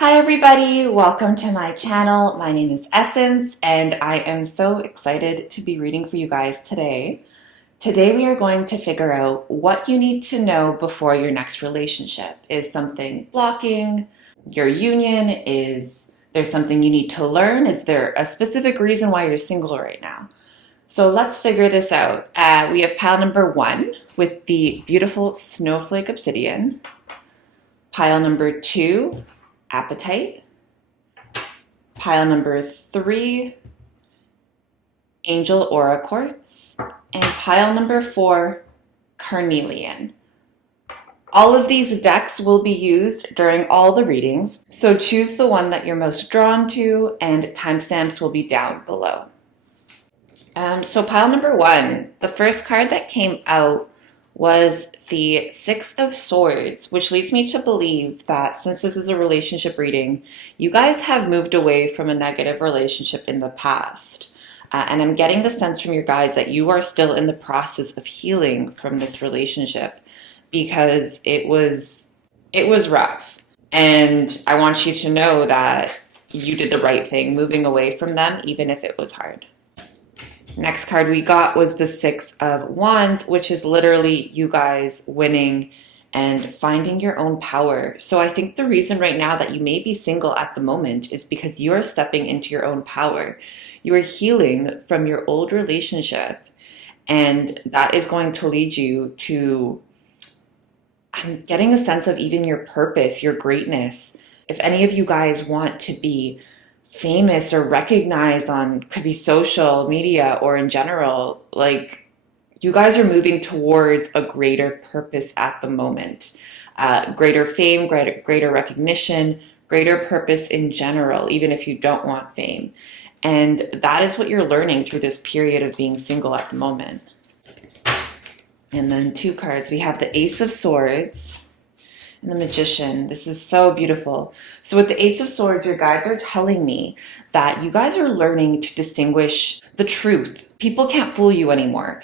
Hi everybody, welcome to my channel. My name is Essence and I am so excited to be reading for you guys today. Today we are going to figure out what you need to know before your next relationship. Is something blocking your union? Is there something you need to learn? Is there a specific reason why you're single right now? So let's figure this out. We have pile number 1 with the beautiful snowflake obsidian. Pile number 2, apatite. Pile number 3, angel aura quartz. And pile number 4, carnelian. All of these decks will be used during all the readings, so choose the one that you're most drawn to, and timestamps will be down below. So pile number 1, the first card that came out was the Six of Swords, which leads me to believe that since this is a relationship reading, you guys have moved away from a negative relationship in the past. And I'm getting the sense from your guides that you are still in the process of healing from this relationship because it was rough. And I want you to know that you did the right thing moving away from them, even if it was hard. Next card we got was the Six of Wands, which is literally you guys winning and finding your own power. So I think the reason right now that you may be single at the moment is because you're stepping into your own power. You are healing from your old relationship, and that is going to lead you to, I'm getting a sense of even your purpose, your greatness. If any of you guys want to be famous or recognized on, could be social media or in general, like you guys are moving towards a greater purpose at the moment. Greater fame, greater recognition, greater purpose in general, even if you don't want fame. And that is what you're learning through this period of being single at the moment. And then 2 cards, we have the Ace of Swords and the Magician. This is so beautiful. So with the Ace of Swords, your guides are telling me that you guys are learning to distinguish the truth. People can't fool you anymore.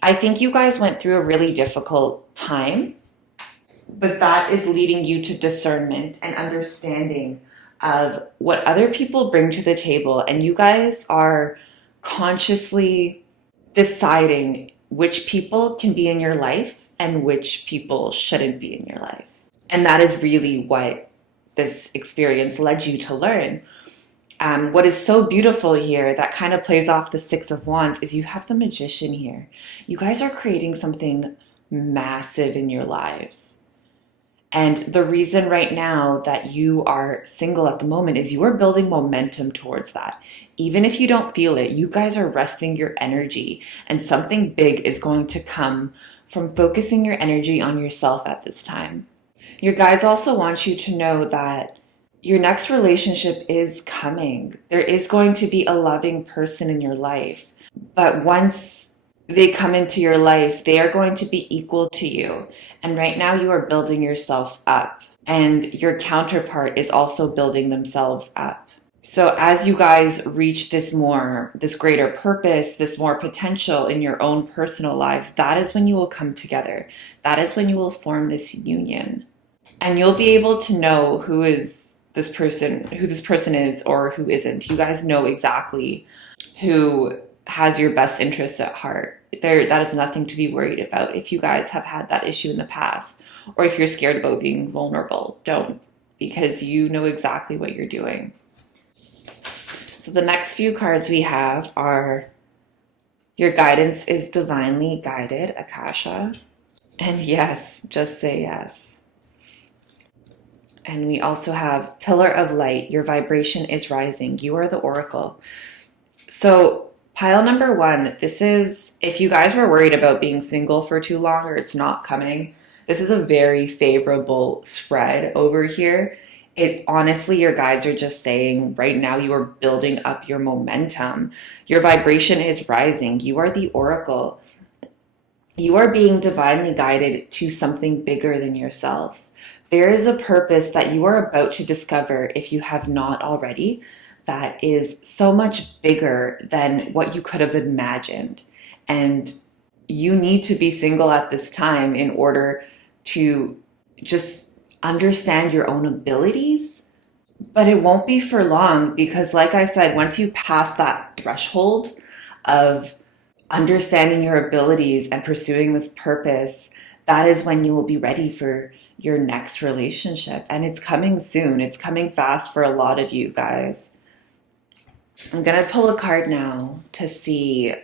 I think you guys went through a really difficult time, but that is leading you to discernment and understanding of what other people bring to the table. And you guys are consciously deciding which people can be in your life and which people shouldn't be in your life. And that is really what this experience led you to learn. What is so beautiful here that kind of plays off the Six of Wands is you have the Magician here. You guys are creating something massive in your lives. And the reason right now that you are single at the moment is you are building momentum towards that. Even if you don't feel it, you guys are resting your energy, and something big is going to come from focusing your energy on yourself at this time. Your guides also want you to know that your next relationship is coming. There is going to be a loving person in your life. But once they come into your life, they are going to be equal to you. And right now you are building yourself up. And your counterpart is also building themselves up. So as you guys reach this greater purpose, this more potential in your own personal lives, that is when you will come together. That is when you will form this union. And you'll be able to know who this person is or who isn't. You guys know exactly who has your best interests at heart. That is nothing to be worried about. If you guys have had that issue in the past, or if you're scared about being vulnerable, don't, because you know exactly what you're doing. So the next few cards we have are your guidance is divinely guided, Akasha. And yes, just say yes. And we also have Pillar of Light. Your vibration is rising. You are the oracle. So pile number 1, this is, if you guys were worried about being single for too long or it's not coming, this is a very favorable spread over here. Honestly, your guides are just saying right now you are building up your momentum. Your vibration is rising. You are the oracle. You are being divinely guided to something bigger than yourself. There is a purpose that you are about to discover, if you have not already, that is so much bigger than what you could have imagined. And you need to be single at this time in order to just understand your own abilities, But it won't be for long because, like I said, once you pass that threshold of understanding your abilities and pursuing this purpose, that is when you will be ready for your next relationship. And it's coming soon. It's coming fast for a lot of you guys. I'm going to pull a card now to see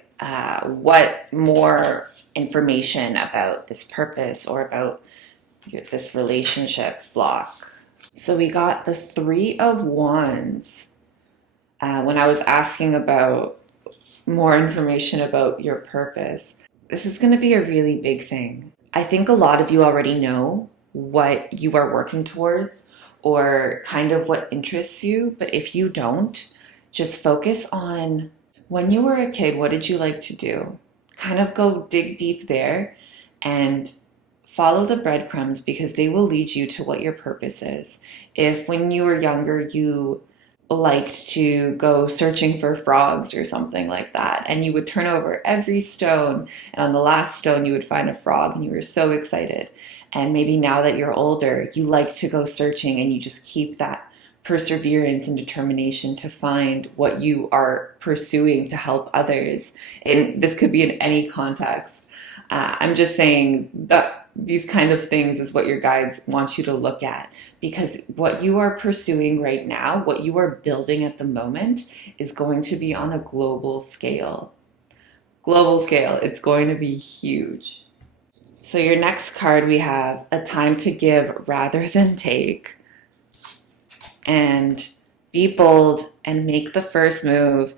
what more information about this purpose or about this relationship block. So we got the Three of Wands. When I was asking about more information about your purpose, this is going to be a really big thing. I think a lot of you already know what you are working towards or kind of what interests you, but if you don't, just focus on when you were a kid, what did you like to do? Kind of go dig deep there and follow the breadcrumbs because they will lead you to what your purpose is. If when you were younger, you liked to go searching for frogs or something like that, and you would turn over every stone, and on the last stone you would find a frog, and you were so excited. And maybe now that you're older, you like to go searching and you just keep that perseverance and determination to find what you are pursuing to help others. And this could be in any context. I'm just saying that these kind of things is what your guides want you to look at, because what you are pursuing right now, what you are building at the moment, is going to be on a global scale. Global scale. It's going to be huge. So your next card, we have a time to give rather than take, and be bold and make the first move.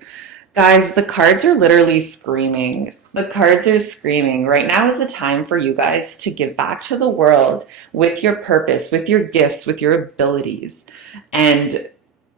Guys, the cards are literally screaming. The cards are screaming. Right now is a time for you guys to give back to the world with your purpose, with your gifts, with your abilities. And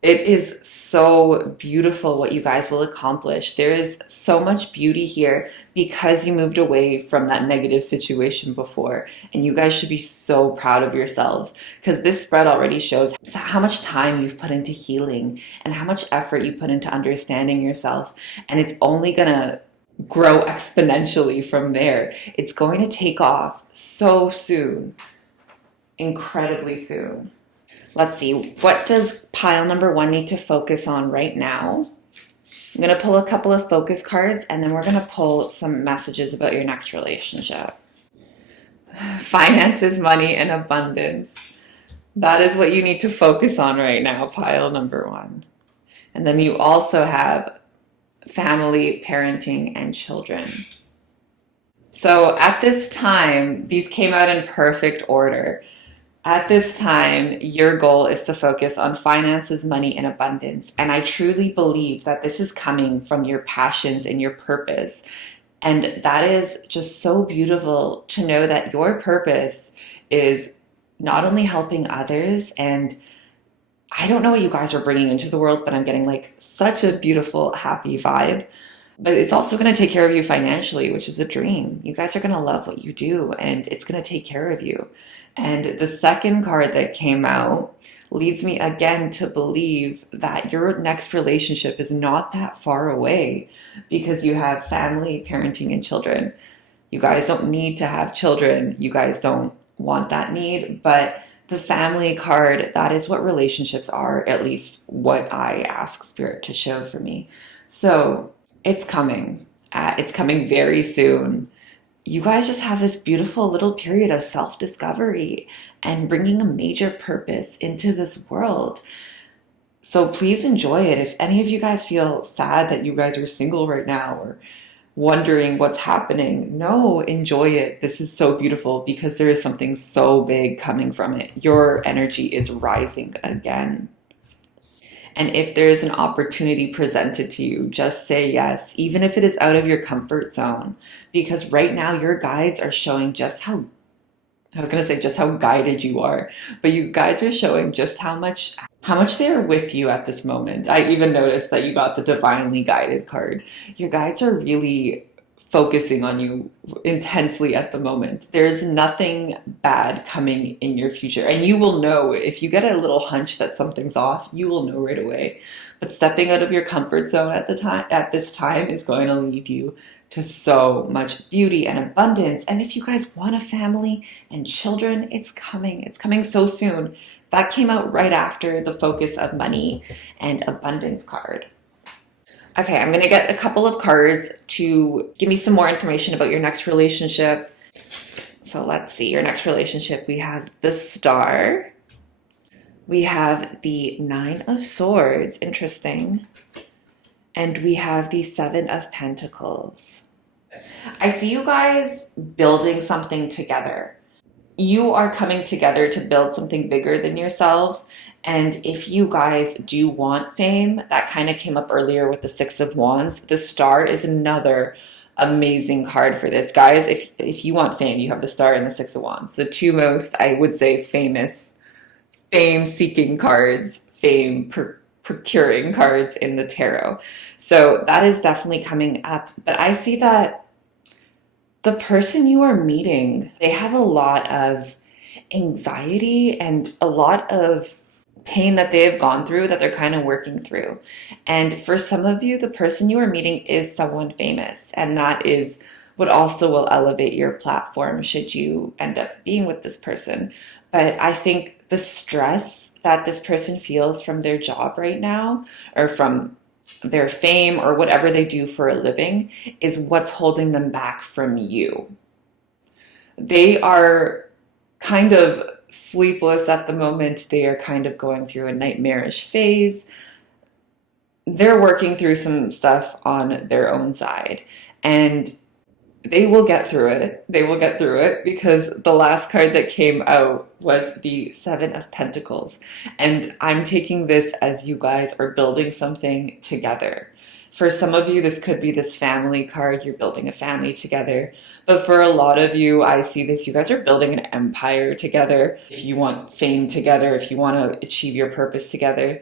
it is so beautiful what you guys will accomplish. There is so much beauty here because you moved away from that negative situation before. And you guys should be so proud of yourselves, because this spread already shows how much time you've put into healing and how much effort you put into understanding yourself. And it's only going to grow exponentially from there. It's going to take off so soon, incredibly soon. Let's see, what does pile number 1 need to focus on right now? I'm going to pull a couple of focus cards, and then we're going to pull some messages about your next relationship. Finances, money, and abundance. That is what you need to focus on right now, pile number 1. And then you also have family, parenting, and children. So at this time, these came out in perfect order. At this time, your goal is to focus on finances, money, and abundance. And I truly believe that this is coming from your passions and your purpose. And that is just so beautiful to know that your purpose is not only helping others, and I don't know what you guys are bringing into the world, but I'm getting like such a beautiful, happy vibe. But it's also going to take care of you financially, which is a dream. You guys are going to love what you do, and it's going to take care of you. And the second card that came out leads me again to believe that your next relationship is not that far away, because you have family, parenting, and children. You guys don't need to have children. You guys don't want that need, but the family card, that is what relationships are, at least what I ask Spirit to show for me. So it's coming. It's coming very soon. You guys just have this beautiful little period of self-discovery and bringing a major purpose into this world. So please enjoy it. If any of you guys feel sad that you guys are single right now or wondering what's happening, no, enjoy it. This is so beautiful because there is something so big coming from it. Your energy is rising again. And if there is an opportunity presented to you, just say yes, even if it is out of your comfort zone. Because right now your guides are showing just how, I was going to say just how guided you are, but you guides are showing just how much they are with you at this moment. I even noticed that you got the divinely guided card. Your guides are really focusing on you intensely at the moment. There's nothing bad coming in your future. And you will know if you get a little hunch that something's off, you will know right away. But stepping out of your comfort zone at this time is going to lead you to so much beauty and abundance. And if you guys want a family and children, it's coming. It's coming so soon. That came out right after the focus of money and abundance card. Okay, I'm going to get a couple of cards to give me some more information about your next relationship. So let's see, your next relationship. We have the Star. We have the Nine of Swords. Interesting. And we have the Seven of Pentacles. I see you guys building something together. You are coming together to build something bigger than yourselves. And if you guys do want fame, that kind of came up earlier with the Six of Wands. The Star is another amazing card for this. Guys, if you want fame, you have the Star and the Six of Wands. The two most, I would say, famous fame-seeking cards, procuring cards in the tarot. So that is definitely coming up. But I see that the person you are meeting, they have a lot of anxiety and a lot of pain that they have gone through that they're kind of working through. And for some of you, the person you are meeting is someone famous, and that is what also will elevate your platform should you end up being with this person. But I think the stress that this person feels from their job right now, or from their fame, or whatever they do for a living, is what's holding them back from you. They are kind of sleepless at the moment. They are kind of going through a nightmarish phase. They're working through some stuff on their own side, and they will get through it. They will get through it, because the last card that came out was the Seven of Pentacles. And I'm taking this as you guys are building something together. For some of you, this could be this family card. You're building a family together. But for a lot of you, I see this, you guys are building an empire together. If you want fame together, if you want to achieve your purpose together,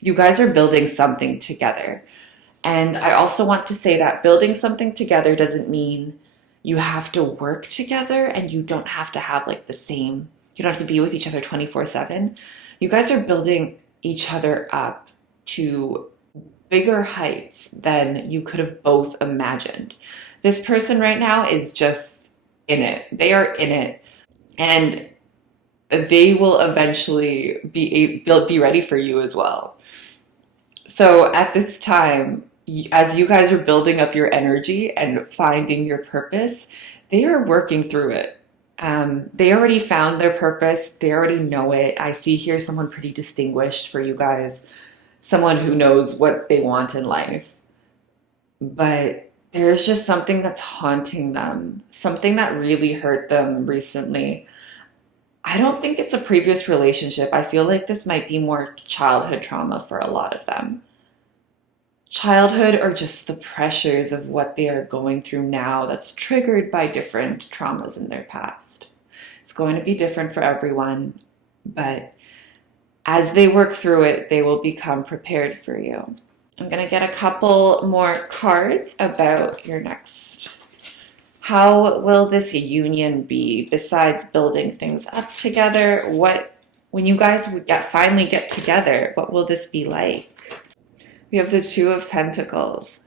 you guys are building something together. And I also want to say that building something together doesn't mean you have to work together, and you don't have to have like the same, you don't have to be with each other 24/7. You guys are building each other up to bigger heights than you could have both imagined. This person right now is just in it. They are in it, and they will eventually be ready for you as well. So at this time, as you guys are building up your energy and finding your purpose, they are working through it. They already found their purpose. They already know it. I see here someone pretty distinguished for you guys, someone who knows what they want in life. But there's just something that's haunting them, something that really hurt them recently. I don't think it's a previous relationship. I feel like this might be more childhood trauma for a lot of them. Childhood, or just the pressures of what they are going through now that's triggered by different traumas in their past. It's going to be different for everyone, but as they work through it, they will become prepared for you. I'm going to get a couple more cards about your next. How will this union be besides building things up together? When you guys would finally get together, what will this be like? We have the Two of Pentacles.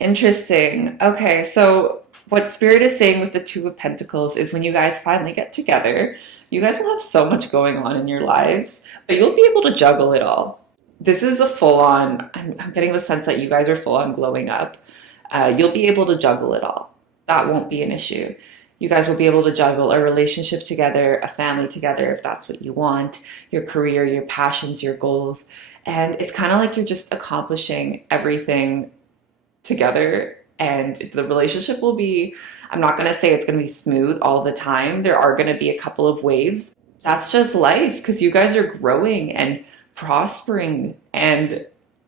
Interesting. Okay, so what Spirit is saying with the Two of Pentacles is when you guys finally get together, you guys will have so much going on in your lives, but you'll be able to juggle it all. This is a full-on, I'm getting the sense that you guys are full-on glowing up. You'll be able to juggle it all. That won't be an issue. You guys will be able to juggle a relationship together, a family together, if that's what you want, your career, your passions, your goals. And it's kind of like you're just accomplishing everything together, and the relationship will be, I'm not going to say it's going to be smooth all the time. There are going to be a couple of waves. That's just life, because you guys are growing and prospering, and,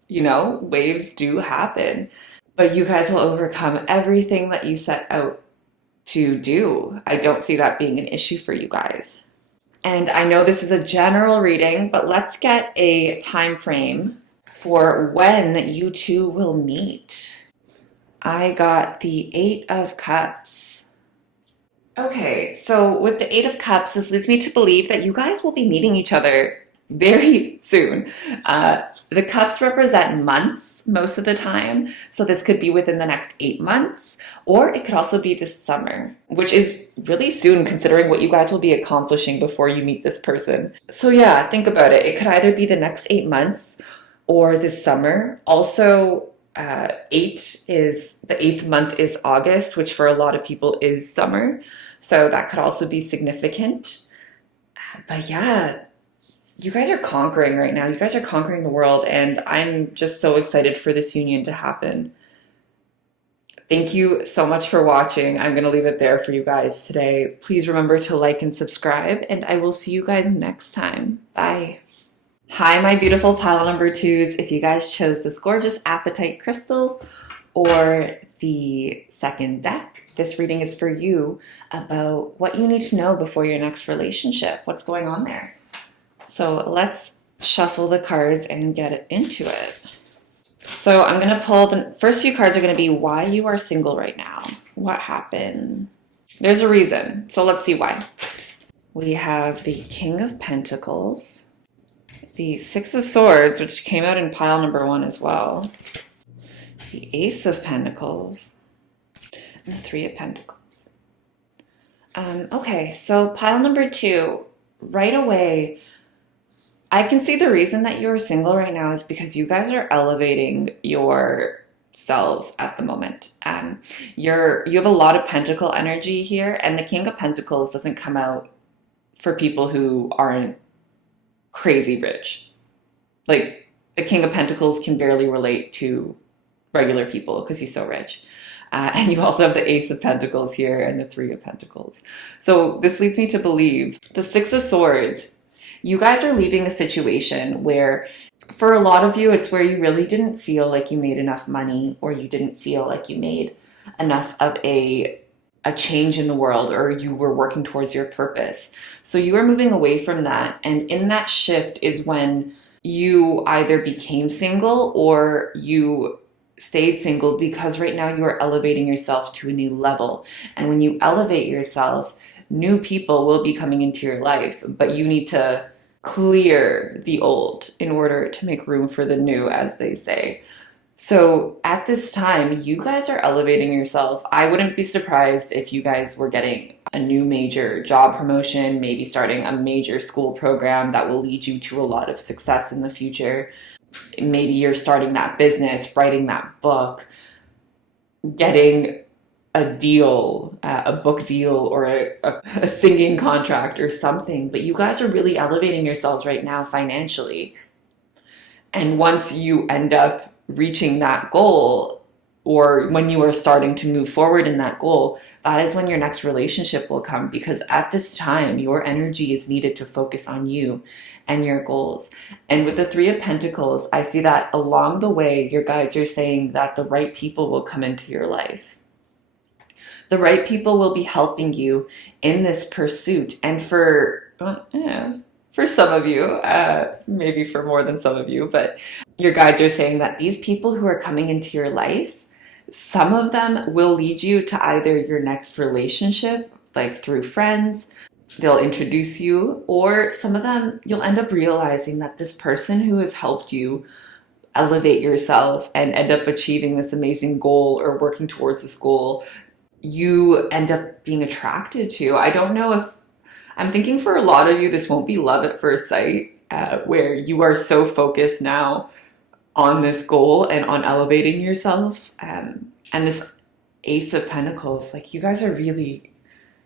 waves do happen. But you guys will overcome everything that you set out to do. I don't see that being an issue for you guys. And I know this is a general reading, but let's get a time frame for when you two will meet. I got the Eight of Cups. Okay, so with the Eight of Cups, this leads me to believe that you guys will be meeting each other very soon. The cups represent months most of the time. So this could be within the next 8 months, or it could also be this summer, which is really soon considering what you guys will be accomplishing before you meet this person. So yeah, think about it. It could either be the next 8 months or this summer. Also, the eighth month is August, which for a lot of people is summer. So that could also be significant. But yeah, you guys are conquering right now. You guys are conquering the world, and I'm just so excited for this union to happen. Thank you so much for watching. I'm going to leave it there for you guys today. Please remember to like and subscribe, and I will see you guys next time. Bye. Hi, my beautiful pile number twos. If you guys chose this gorgeous apatite crystal or the second deck, this reading is for you about what you need to know before your next relationship. What's going on there? So let's shuffle the cards and get into it. So I'm going to pull, the first few cards are going to be why you are single right now. What happened? There's a reason. So let's see why. We have the King of Pentacles, the Six of Swords, which came out in pile number 1 as well, the Ace of Pentacles, and the Three of Pentacles. Okay, so pile number 2, right away, I can see the reason that you are single right now is because you guys are elevating yourselves at the moment. You have a lot of pentacle energy here, and the King of Pentacles doesn't come out for people who aren't crazy rich. Like, the King of Pentacles can barely relate to regular people because he's so rich. And you also have the Ace of Pentacles here and the Three of Pentacles. So this leads me to believe the Six of Swords. You guys are leaving a situation where, for a lot of you, it's where you really didn't feel like you made enough money, or you didn't feel like you made enough of a change in the world, or you were working towards your purpose. So you are moving away from that. And in that shift is when you either became single or you stayed single, because right now you are elevating yourself to a new level. And when you elevate yourself, new people will be coming into your life, but you need to clear the old in order to make room for the new, as they say. So at this time, you guys are elevating yourselves. I wouldn't be surprised if you guys were getting a new major job promotion, maybe starting a major school program that will lead you to a lot of success in the future. Maybe you're starting that business, writing that book, getting a deal, a book deal, or a singing contract or something. But you guys are really elevating yourselves right now financially. And once you end up reaching that goal, or when you are starting to move forward in that goal, that is when your next relationship will come, because at this time, your energy is needed to focus on you and your goals. And with the Three of Pentacles, I see that along the way, your guides are saying that the right people will come into your life. The right people will be helping you in this pursuit. And for some of you, maybe for more than some of you, but your guides are saying that these people who are coming into your life, some of them will lead you to either your next relationship, like through friends, they'll introduce you, or some of them you'll end up realizing that this person who has helped you elevate yourself and end up achieving this amazing goal or working towards this goal, you end up being attracted to. I don't know if, I'm thinking for a lot of you, this won't be love at first sight, where you are so focused now on this goal and on elevating yourself. And this Ace of Pentacles, like, you guys are really,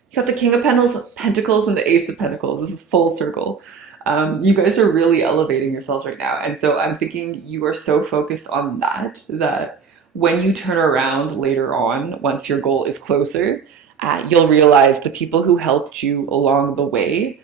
you got the King of Pentacles and the Ace of Pentacles. This is full circle. You guys are really elevating yourselves right now. And so I'm thinking you are so focused on that when you turn around later on, once your goal is closer, you'll realize the people who helped you along the way,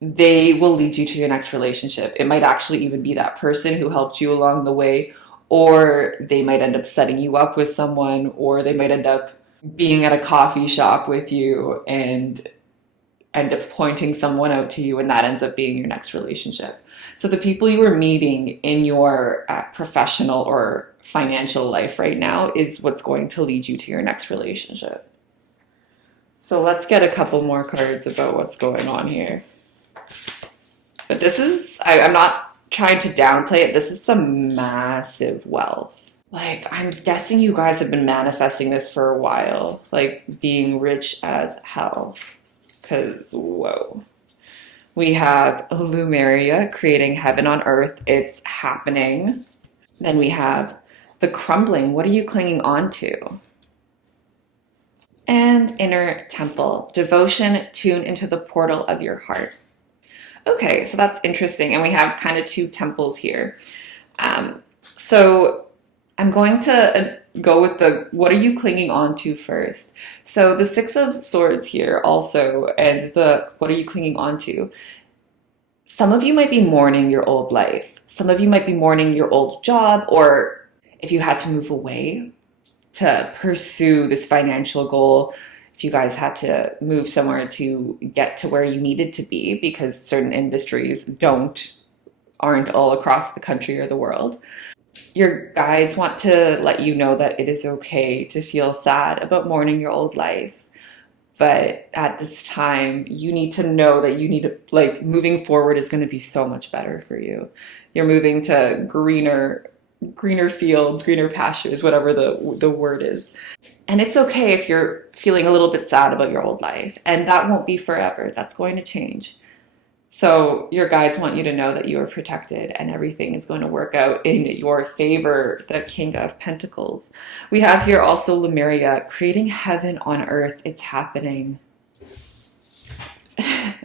they will lead you to your next relationship. It might actually even be that person who helped you along the way, or they might end up setting you up with someone, or they might end up being at a coffee shop with you and end up pointing someone out to you, and that ends up being your next relationship. So the people you are meeting in your professional or financial life right now is what's going to lead you to your next relationship. So let's get a couple more cards about what's going on here. But this is, I'm not trying to downplay it. This is some massive wealth. Like, I'm guessing you guys have been manifesting this for a while, like being rich as hell. Because, whoa. We have Lumeria creating heaven on earth. It's happening. Then we have the crumbling. What are you clinging on to? And inner temple. Devotion, tune into the portal of your heart. Okay, so that's interesting. And we have kind of two temples here. So I'm going to go with the what are you clinging on to first. So the Six of Swords here also, and the what are you clinging on to? Some of you might be mourning your old life. Some of you might be mourning your old job, or if you had to move away to pursue this financial goal, if you guys had to move somewhere to get to where you needed to be because certain industries aren't all across the country or the world. Your guides want to let you know that it is okay to feel sad about mourning your old life. But at this time, you need to know that you need to, like, moving forward is going to be so much better for you. You're moving to greener fields, greener pastures, whatever the word is. And it's okay if you're feeling a little bit sad about your old life. And that won't be forever. That's going to change. So your guides want you to know that you are protected and everything is going to work out in your favor, the King of Pentacles. We have here also Lemuria, creating heaven on earth. It's happening.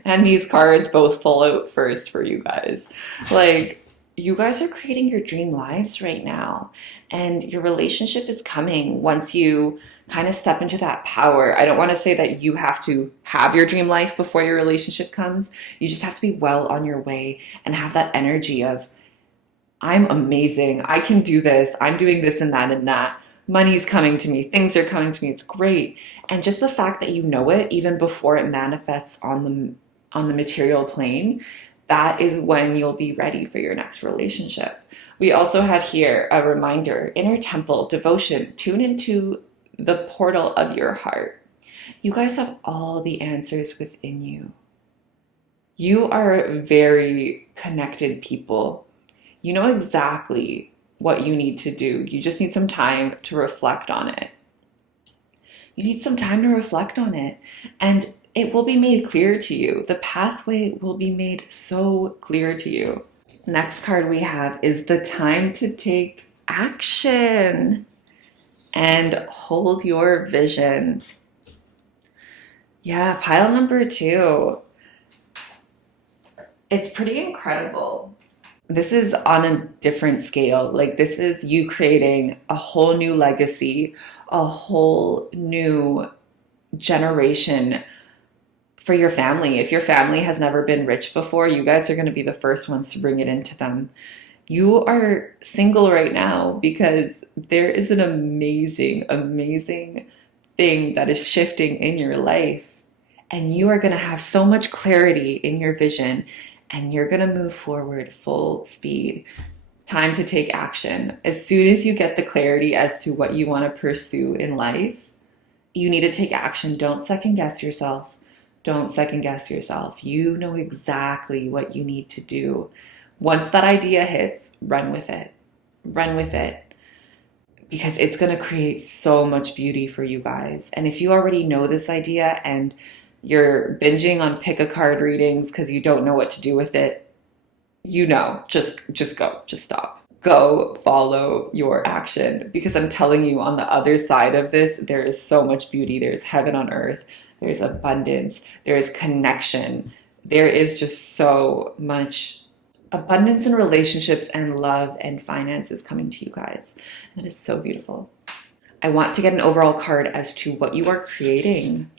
And these cards both fall out first for you guys. Like, you guys are creating your dream lives right now. And your relationship is coming once you kind of step into that power. I don't want to say that you have to have your dream life before your relationship comes. You just have to be well on your way and have that energy of, I'm amazing. I can do this. I'm doing this and that and that. Money's coming to me. Things are coming to me. It's great. And just the fact that you know it even before it manifests on the material plane, that is when you'll be ready for your next relationship. We also have here a reminder, inner temple, devotion, tune into the portal of your heart. You guys have all the answers within you. You are very connected people. You know exactly what you need to do. You just need some time to reflect on it. You need some time to reflect on it. And it will be made clear to you. The pathway will be made so clear to you. Next card we have is the time to take action and hold your vision. Yeah, pile number 2. It's pretty incredible. This is on a different scale. Like, this is you creating a whole new legacy, a whole new generation for your family. If your family has never been rich before, you guys are going to be the first ones to bring it into them. You are single right now because there is an amazing, amazing thing that is shifting in your life. And you are going to have so much clarity in your vision and you're going to move forward full speed. Time to take action. As soon as you get the clarity as to what you want to pursue in life, you need to take action. Don't second guess yourself. Don't second guess yourself. You know exactly what you need to do. Once that idea hits, run with it. Run with it. Because it's going to create so much beauty for you guys. And if you already know this idea and you're binging on pick-a-card readings because you don't know what to do with it, you know, just go. Just stop. Go follow your action. Because I'm telling you, on the other side of this, there is so much beauty. There's heaven on earth. There's abundance. There is connection. There is just so much abundance in relationships and love and finances coming to you guys. That is so beautiful. I want to get an overall card as to what you are creating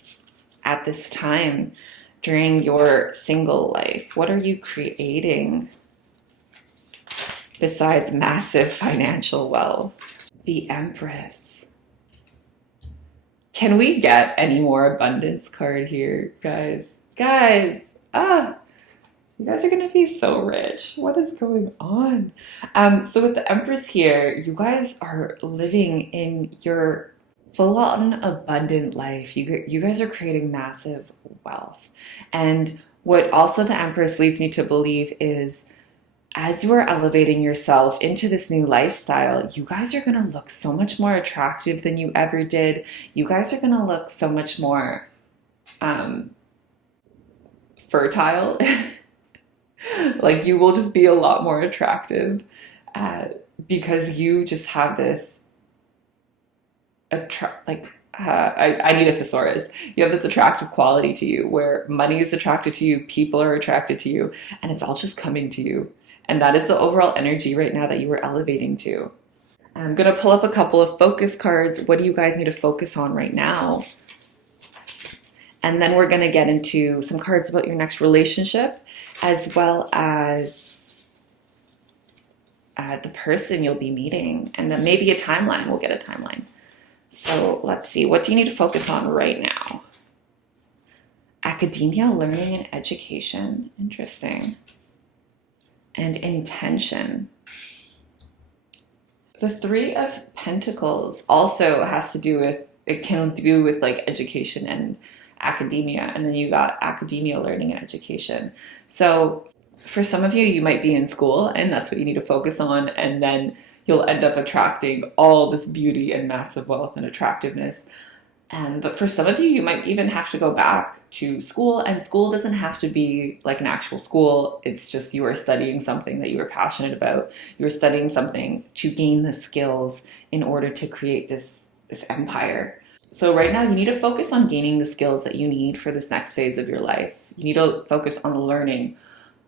at this time during your single life. What are you creating besides massive financial wealth? The Empress. Can we get any more abundance card here, guys? Guys, you guys are going to be so rich. What is going on? So with the Empress here, you guys are living in your full-on abundant life. You guys are creating massive wealth. And What also the Empress leads me to believe is as you are elevating yourself into this new lifestyle, you guys are going to look so much more attractive than you ever did. You guys are going to look so much more fertile. Like you will just be a lot more attractive because you just have this I need a thesaurus. You have this attractive quality to you where money is attracted to you, people are attracted to you, and it's all just coming to you. And that is the overall energy right now that you are elevating to. I'm going to pull up a couple of focus cards. What do you guys need to focus on right now? And then we're going to get into some cards about your next relationship, as well as the person you'll be meeting. And then maybe a timeline. We'll get a timeline. So let's see. What do you need to focus on right now? Academia, learning, and education. Interesting. And intention. The Three of Pentacles also has to do with, it can do with like education and academia. And then you got academia, learning, and education. So for some of you, you might be in school and that's what you need to focus on. And then you'll end up attracting all this beauty and massive wealth and attractiveness. But for some of you, you might even have to go back to school, and school doesn't have to be like an actual school. It's just you are studying something that you are passionate about. You are studying something to gain the skills in order to create this empire. So right now you need to focus on gaining the skills that you need for this next phase of your life. You need to focus on learning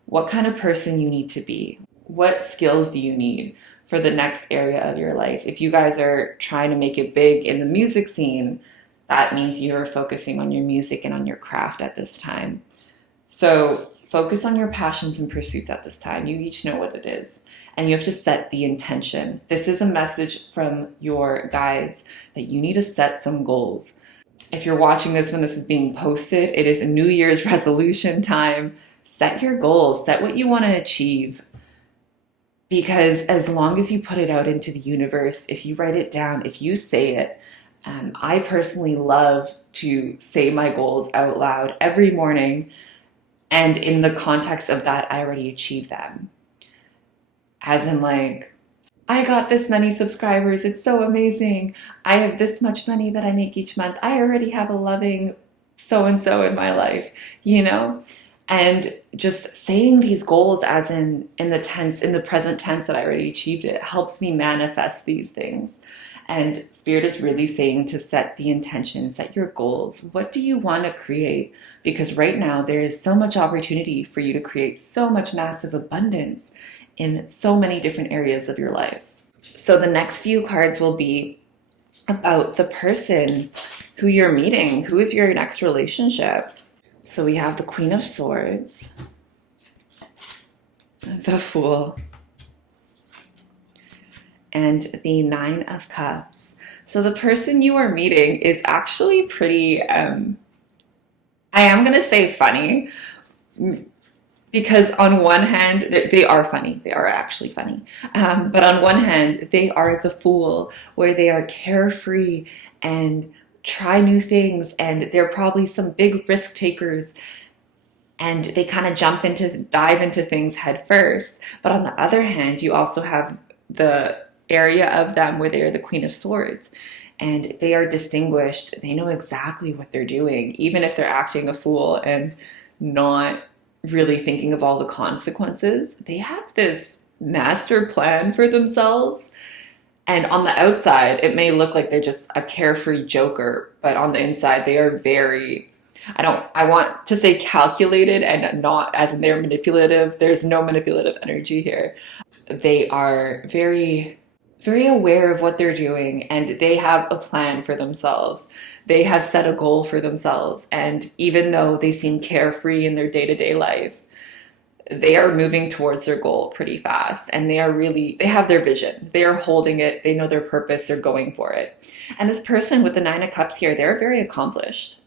what kind of person you need to be. What skills do you need for the next area of your life? If you guys are trying to make it big in the music scene, that means you're focusing on your music and on your craft at this time. So focus on your passions and pursuits at this time. You each know what it is. And you have to set the intention. This is a message from your guides that you need to set some goals. If you're watching this when this is being posted, it is a New Year's resolution time. Set your goals. Set what you want to achieve. Because as long as you put it out into the universe, if you write it down, if you say it, I personally love to say my goals out loud every morning. And in the context of that, I already achieved them. As in like, I got this many subscribers. It's so amazing. I have this much money that I make each month. I already have a loving so-and-so in my life, you know? And just saying these goals as in the present tense that I already achieved it helps me manifest these things. And Spirit is really saying to set the intention, set your goals. What do you want to create? Because right now there is so much opportunity for you to create so much massive abundance in so many different areas of your life. So the next few cards will be about the person who you're meeting. Who is your next relationship? So we have the Queen of Swords, the Fool, and the Nine of Cups. So the person you are meeting is actually pretty, I am going to say funny, because on one hand, they are funny. They are actually funny. But on one hand, they are the Fool, where they are carefree and try new things, and they're probably some big risk takers, and they kind of dive into things head first. But on the other hand, you also have the area of them where they are the Queen of Swords, and they are distinguished. They know exactly what they're doing, even if they're acting a fool and not really thinking of all the consequences. They have this master plan for themselves. And on the outside, it may look like they're just a carefree joker, but on the inside, they are very, I want to say calculated and not as in they're manipulative. There's no manipulative energy here. They are very, very aware of what they're doing, and they have a plan for themselves. They have set a goal for themselves. And even though they seem carefree in their day-to-day life, they are moving towards their goal pretty fast, and they have their vision. They are holding it. They know their purpose. They're going for it. And this person with the Nine of Cups here, they're very accomplished.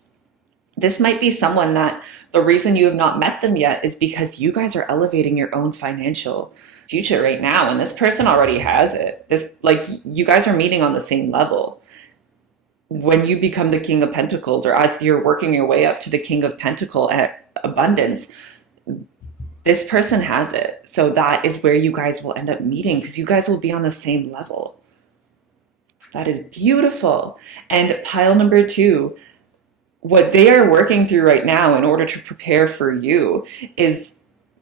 This might be someone that the reason you have not met them yet is because you guys are elevating your own financial future right now. And this person already has it. You guys are meeting on the same level. when you become the King of Pentacles, or as you're working your way up to the King of Pentacle at abundance, this person has it. So that is where you guys will end up meeting, because you guys will be on the same level. That is beautiful. And pile number 2, what they are working through right now in order to prepare for you is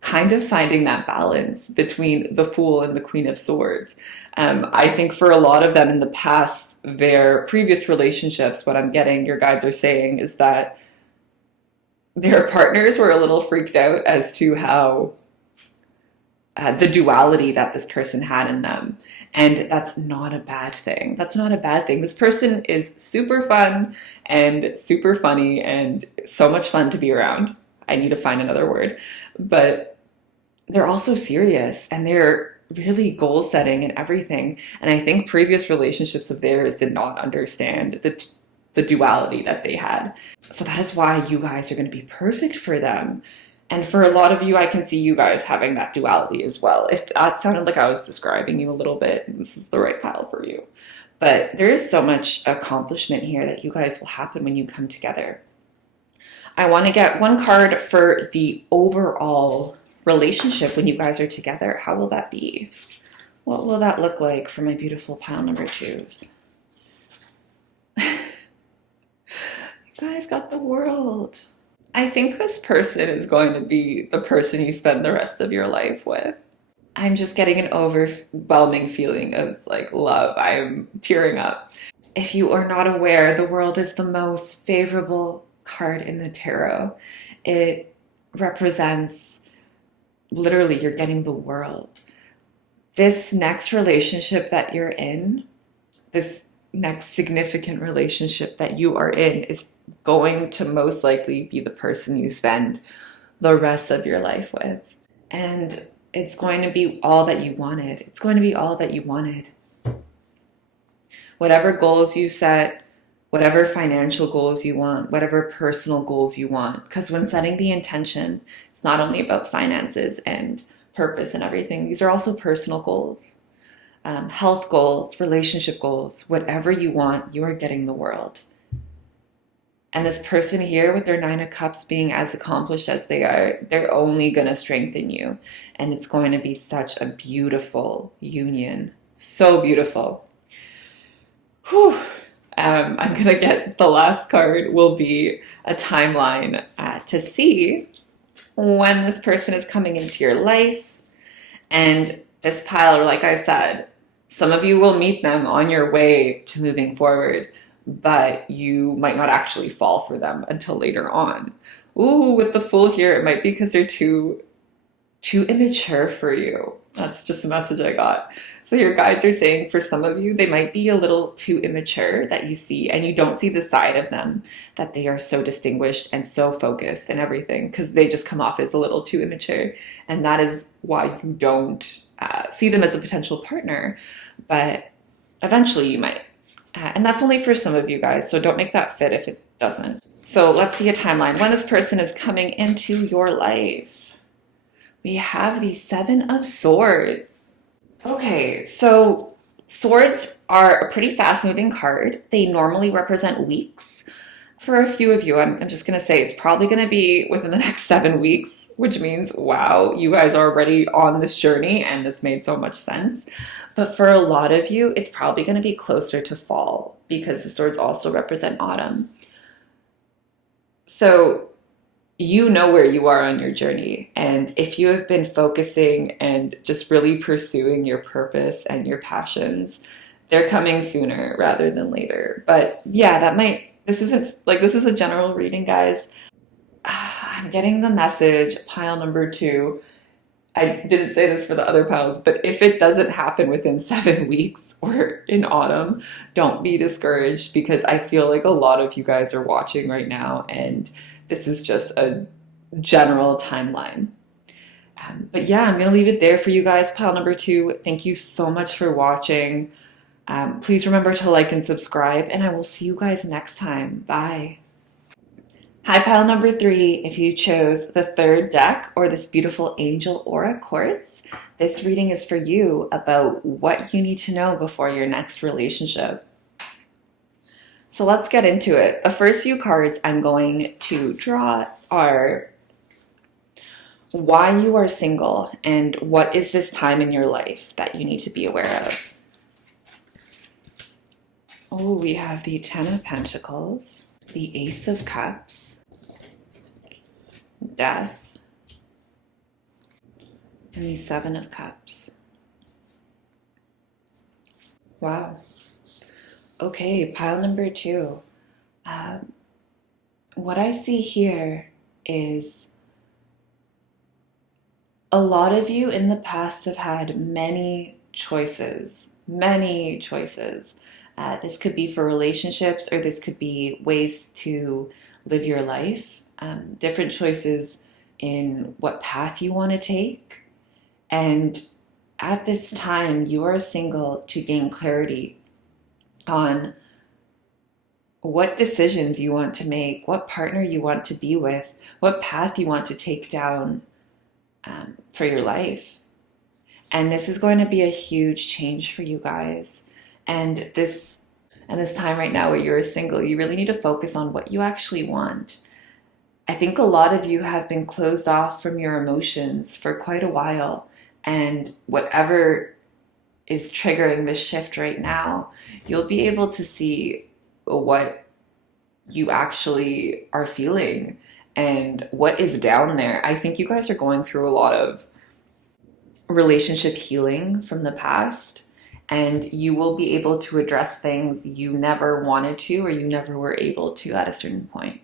kind of finding that balance between the Fool and the Queen of Swords. I think for a lot of them in the past, their previous relationships, what I'm getting your guides are saying is that their partners were a little freaked out as to how the duality that this person had in them. And that's not a bad thing. That's not a bad thing. This person is super fun and super funny and so much fun to be around. I need to find another word. But they're also serious, and they're really goal setting and everything. And I think previous relationships of theirs did not understand the duality that they had. So that is why you guys are going to be perfect for them. And for a lot of you, I can see you guys having that duality as well. If that sounded like I was describing you a little bit, this is the right pile for you. But there is so much accomplishment here that you guys will happen when you come together. I want to get one card for the overall relationship when you guys are together. How will that be? What will that look like for my beautiful pile number 2s? You guys got the World. I think this person is going to be the person you spend the rest of your life with. I'm just getting an overwhelming feeling of like love. I'm tearing up. If you are not aware, the World is the most favorable card in the tarot. It represents literally you're getting the world. This next relationship that you're in, this next significant relationship that you are in, is going to most likely be the person you spend the rest of your life with. And it's going to be all that you wanted. It's going to be all that you wanted. Whatever goals you set, whatever financial goals you want, whatever personal goals you want. Because when setting the intention, it's not only about finances and purpose and everything. These are also personal goals. Health goals, relationship goals, whatever you want, you are getting the World. And this person here with their 9 of Cups being as accomplished as they are, they're only going to strengthen you. And it's going to be such a beautiful union. So beautiful. Whew. I'm going to get the last card will be a timeline to see when this person is coming into your life. And this pile, like I said, some of you will meet them on your way to moving forward, but you might not actually fall for them until later on. Ooh, with the Fool here, it might be because they're too immature for you. That's just a message I got. So your guides are saying for some of you, they might be a little too immature that you see, and you don't see the side of them that they are so distinguished and so focused and everything, because they just come off as a little too immature. And that is why you don't see them as a potential partner, but eventually you might. And that's only for some of you guys, so don't make that fit if it doesn't. So let's see a timeline. When this person is coming into your life, we have the 7 of Swords. Okay, so swords are a pretty fast-moving card. They normally represent weeks. For a few of you, I'm just going to say it's probably going to be within the next 7 weeks, which means, wow, you guys are already on this journey, and this made so much sense. But for a lot of you, it's probably going to be closer to fall, because the swords also represent autumn. So you know where you are on your journey. And if you have been focusing and just really pursuing your purpose and your passions, they're coming sooner rather than later. But yeah, this is a general reading, guys. I'm getting the message, pile number 2. I didn't say this for the other piles, but if it doesn't happen within 7 weeks or in autumn, don't be discouraged, because I feel like a lot of you guys are watching right now, and this is just a general timeline. But yeah, I'm going to leave it there for you guys, pile number 2. Thank you so much for watching. Please remember to like and subscribe, and I will see you guys next time. Bye. Hi, pile number 3. If you chose the 3rd deck or this beautiful Angel Aura Quartz, this reading is for you about what you need to know before your next relationship. So let's get into it. The first few cards I'm going to draw are why you are single and what is this time in your life that you need to be aware of. Oh, we have the Ten of Pentacles, the Ace of Cups, Death, and the Seven of Cups. Wow. Okay, pile number 2. What I see here is a lot of you in the past have had many choices, many choices. This could be for relationships, or this could be ways to live your life, different choices in what path you want to take. And at this time, you are single to gain clarity on what decisions you want to make, what partner you want to be with, what path you want to take down for your life. And this is going to be a huge change for you guys. And this time right now where you're single, you really need to focus on what you actually want. I think a lot of you have been closed off from your emotions for quite a while. And whatever is triggering this shift right now, you'll be able to see what you actually are feeling and what is down there. I think you guys are going through a lot of relationship healing from the past, and you will be able to address things you never wanted to or you never were able to at a certain point.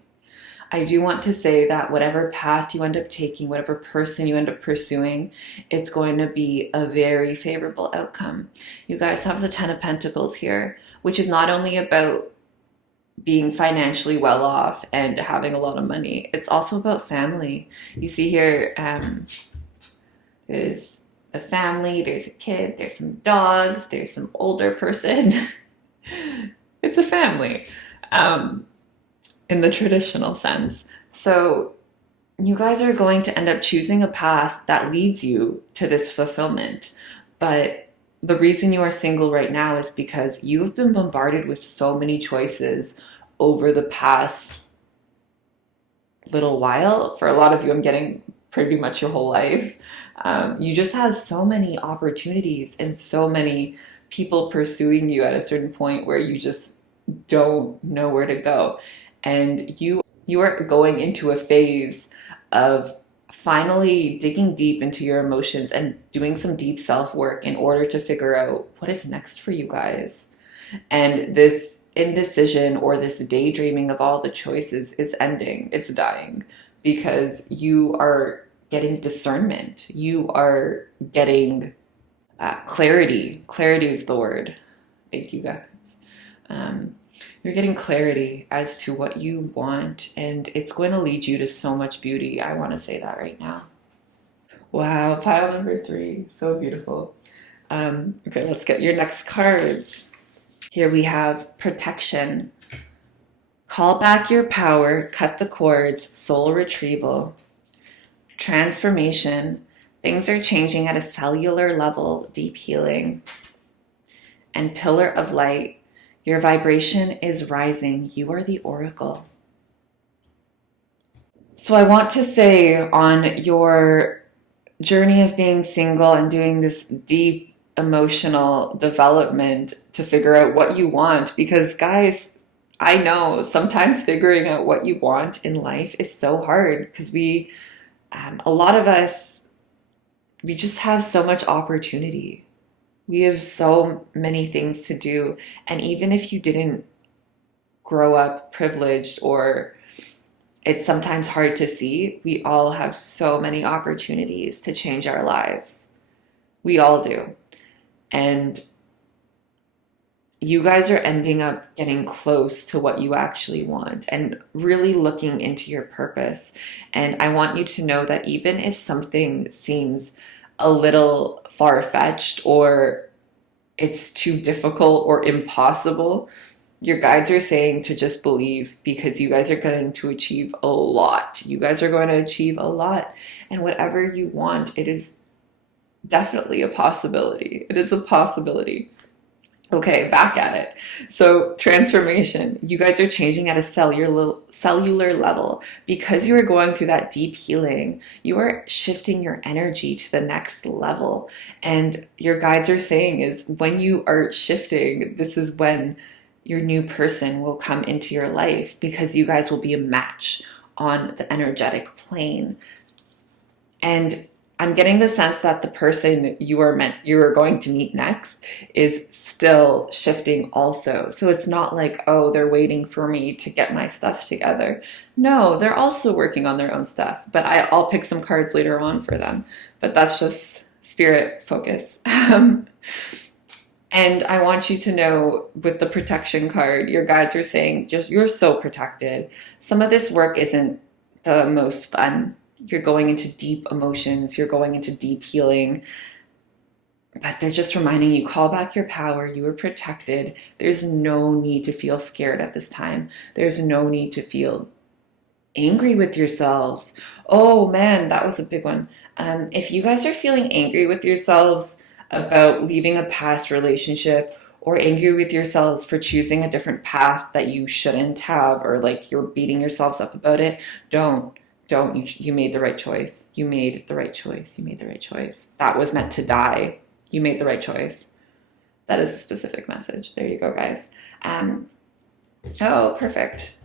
I do want to say that whatever path you end up taking, whatever person you end up pursuing, it's going to be a very favorable outcome. You guys have the Ten of Pentacles here, which is not only about being financially well off and having a lot of money, it's also about family. You see here, there's the family, there's a kid, there's some dogs, there's some older person. It's a family. In the traditional sense. So you guys are going to end up choosing a path that leads you to this fulfillment. But the reason you are single right now is because you've been bombarded with so many choices over the past little while. For a lot of you, I'm getting pretty much your whole life. You just have so many opportunities and so many people pursuing you at a certain point where you just don't know where to go. And you are going into a phase of finally digging deep into your emotions and doing some deep self-work in order to figure out what is next for you guys. And this indecision or this daydreaming of all the choices is ending. It's dying because you are getting discernment. You are getting clarity. Clarity is the word. Thank you, guys. You're getting clarity as to what you want, and it's going to lead you to so much beauty. I want to say that right now. Wow, pile number 3. So beautiful. Okay, let's get your next cards. Here we have protection. Call back your power, cut the cords, soul retrieval. Transformation. Things are changing at a cellular level, deep healing. And pillar of light. Your vibration is rising. You are the oracle. So I want to say on your journey of being single and doing this deep emotional development to figure out what you want, because guys, I know sometimes figuring out what you want in life is so hard because a lot of us, we just have so much opportunity. We have so many things to do. And even if you didn't grow up privileged, or it's sometimes hard to see, we all have so many opportunities to change our lives. We all do. And you guys are ending up getting close to what you actually want and really looking into your purpose. And I want you to know that even if something seems a little far-fetched or it's too difficult or impossible, your guides are saying to just believe, because you guys are going to achieve a lot. You guys are going to achieve a lot. And whatever you want, it is definitely a possibility. It is a possibility. Okay, back at it. So, transformation. You guys are changing at a cellular level. Because you are going through that deep healing, you are shifting your energy to the next level. And your guides are saying is when you are shifting, this is when your new person will come into your life because you guys will be a match on the energetic plane. And I'm getting the sense that the person you are going to meet next is still shifting also. So it's not like, oh, they're waiting for me to get my stuff together. No, they're also working on their own stuff. But I'll pick some cards later on for them. But that's just spirit focus. And I want you to know with the protection card, your guides are saying just you're so protected. Some of this work isn't the most fun. You're going into deep emotions, you're going into deep healing, but they're just reminding you, call back your power, you are protected. There's no need to feel scared at this time. There's no need to feel angry with yourselves. Oh man, that was a big one. If you guys are feeling angry with yourselves about leaving a past relationship or angry with yourselves for choosing a different path that you shouldn't have, or like you're beating yourselves up about it, don't. You made the right choice. You made the right choice. You made the right choice. That was meant to die. You made the right choice. That is a specific message. There you go, guys. Oh, perfect.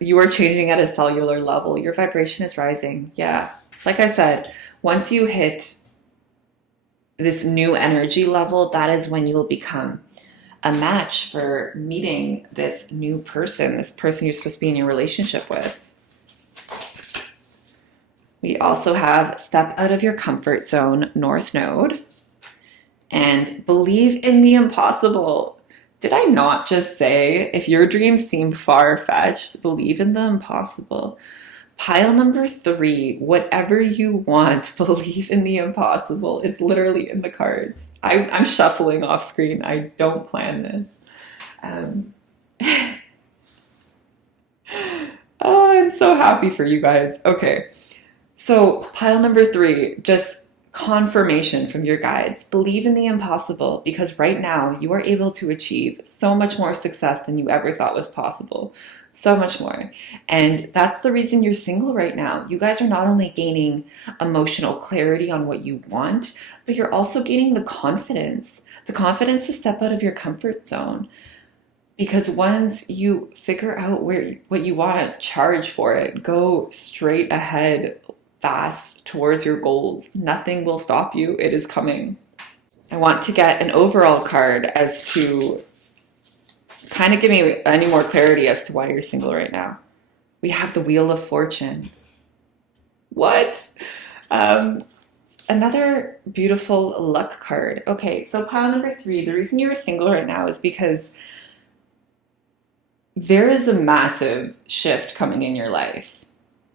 You are changing at a cellular level. Your vibration is rising. Yeah. Like I said, once you hit this new energy level, that is when you'll become a match for meeting this new person, this person you're supposed to be in your relationship with. We also have step out of your comfort zone, North Node, and believe in the impossible. Did I not just say, if your dreams seem far-fetched, believe in the impossible? Pile number 3, whatever you want, believe in the impossible. It's literally in the cards. I'm shuffling off screen. I don't plan this. Oh, I'm so happy for you guys. Okay. So pile number 3, just confirmation from your guides. Believe in the impossible because right now you are able to achieve so much more success than you ever thought was possible. So much more. And that's the reason you're single right now. You guys are not only gaining emotional clarity on what you want, but you're also gaining the confidence to step out of your comfort zone. Because once you figure out what you want, charge for it. Go straight ahead, fast towards your goals. Nothing will stop you. It is coming. I want to get an overall card as to kind of give me any more clarity as to why you're single right now. We have the Wheel of Fortune. What? Another beautiful luck card. Okay, so pile number 3, the reason you're single right now is because there is a massive shift coming in your life.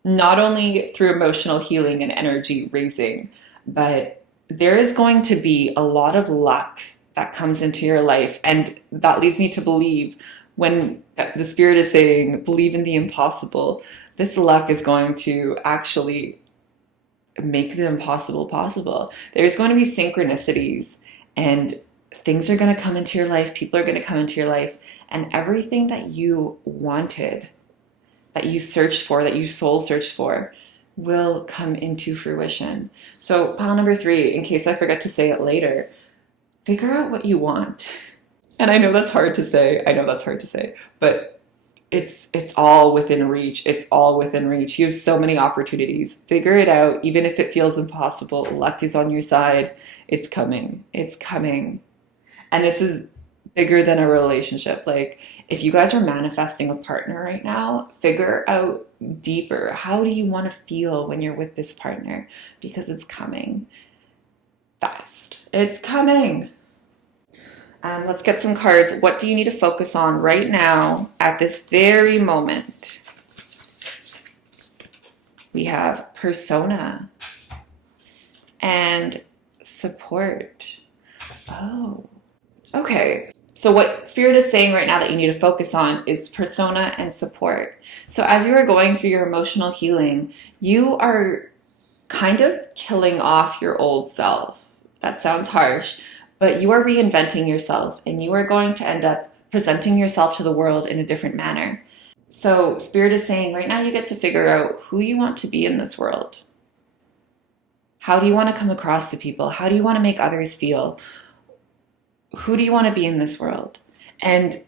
Not only through emotional healing and energy raising, but there is going to be a lot of luck that comes into your life. And that leads me to believe when the spirit is saying, believe in the impossible, this luck is going to actually make the impossible possible. There's going to be synchronicities and things are going to come into your life. People are going to come into your life, and everything that you wanted, that you searched for, that you soul searched for, will come into fruition. So pile number 3, in case I forget to say it later, figure out what you want. And I know that's hard to say. But it's all within reach. It's all within reach. You have so many opportunities. Figure it out. Even if it feels impossible, luck is on your side. It's coming. It's coming. And this is bigger than a relationship. Like, if you guys are manifesting a partner right now, figure out deeper. How do you want to feel when you're with this partner? Because it's coming fast. It's coming. Let's get some cards. What do you need to focus on right now at this very moment? We have persona and support. Oh, okay. So what Spirit is saying right now that you need to focus on is persona and support. So as you are going through your emotional healing, you are kind of killing off your old self. That sounds harsh, but you are reinventing yourself and you are going to end up presenting yourself to the world in a different manner. So Spirit is saying right now you get to figure out who you want to be in this world. How do you want to come across to people? How do you want to make others feel? Who do you want to be in this world? And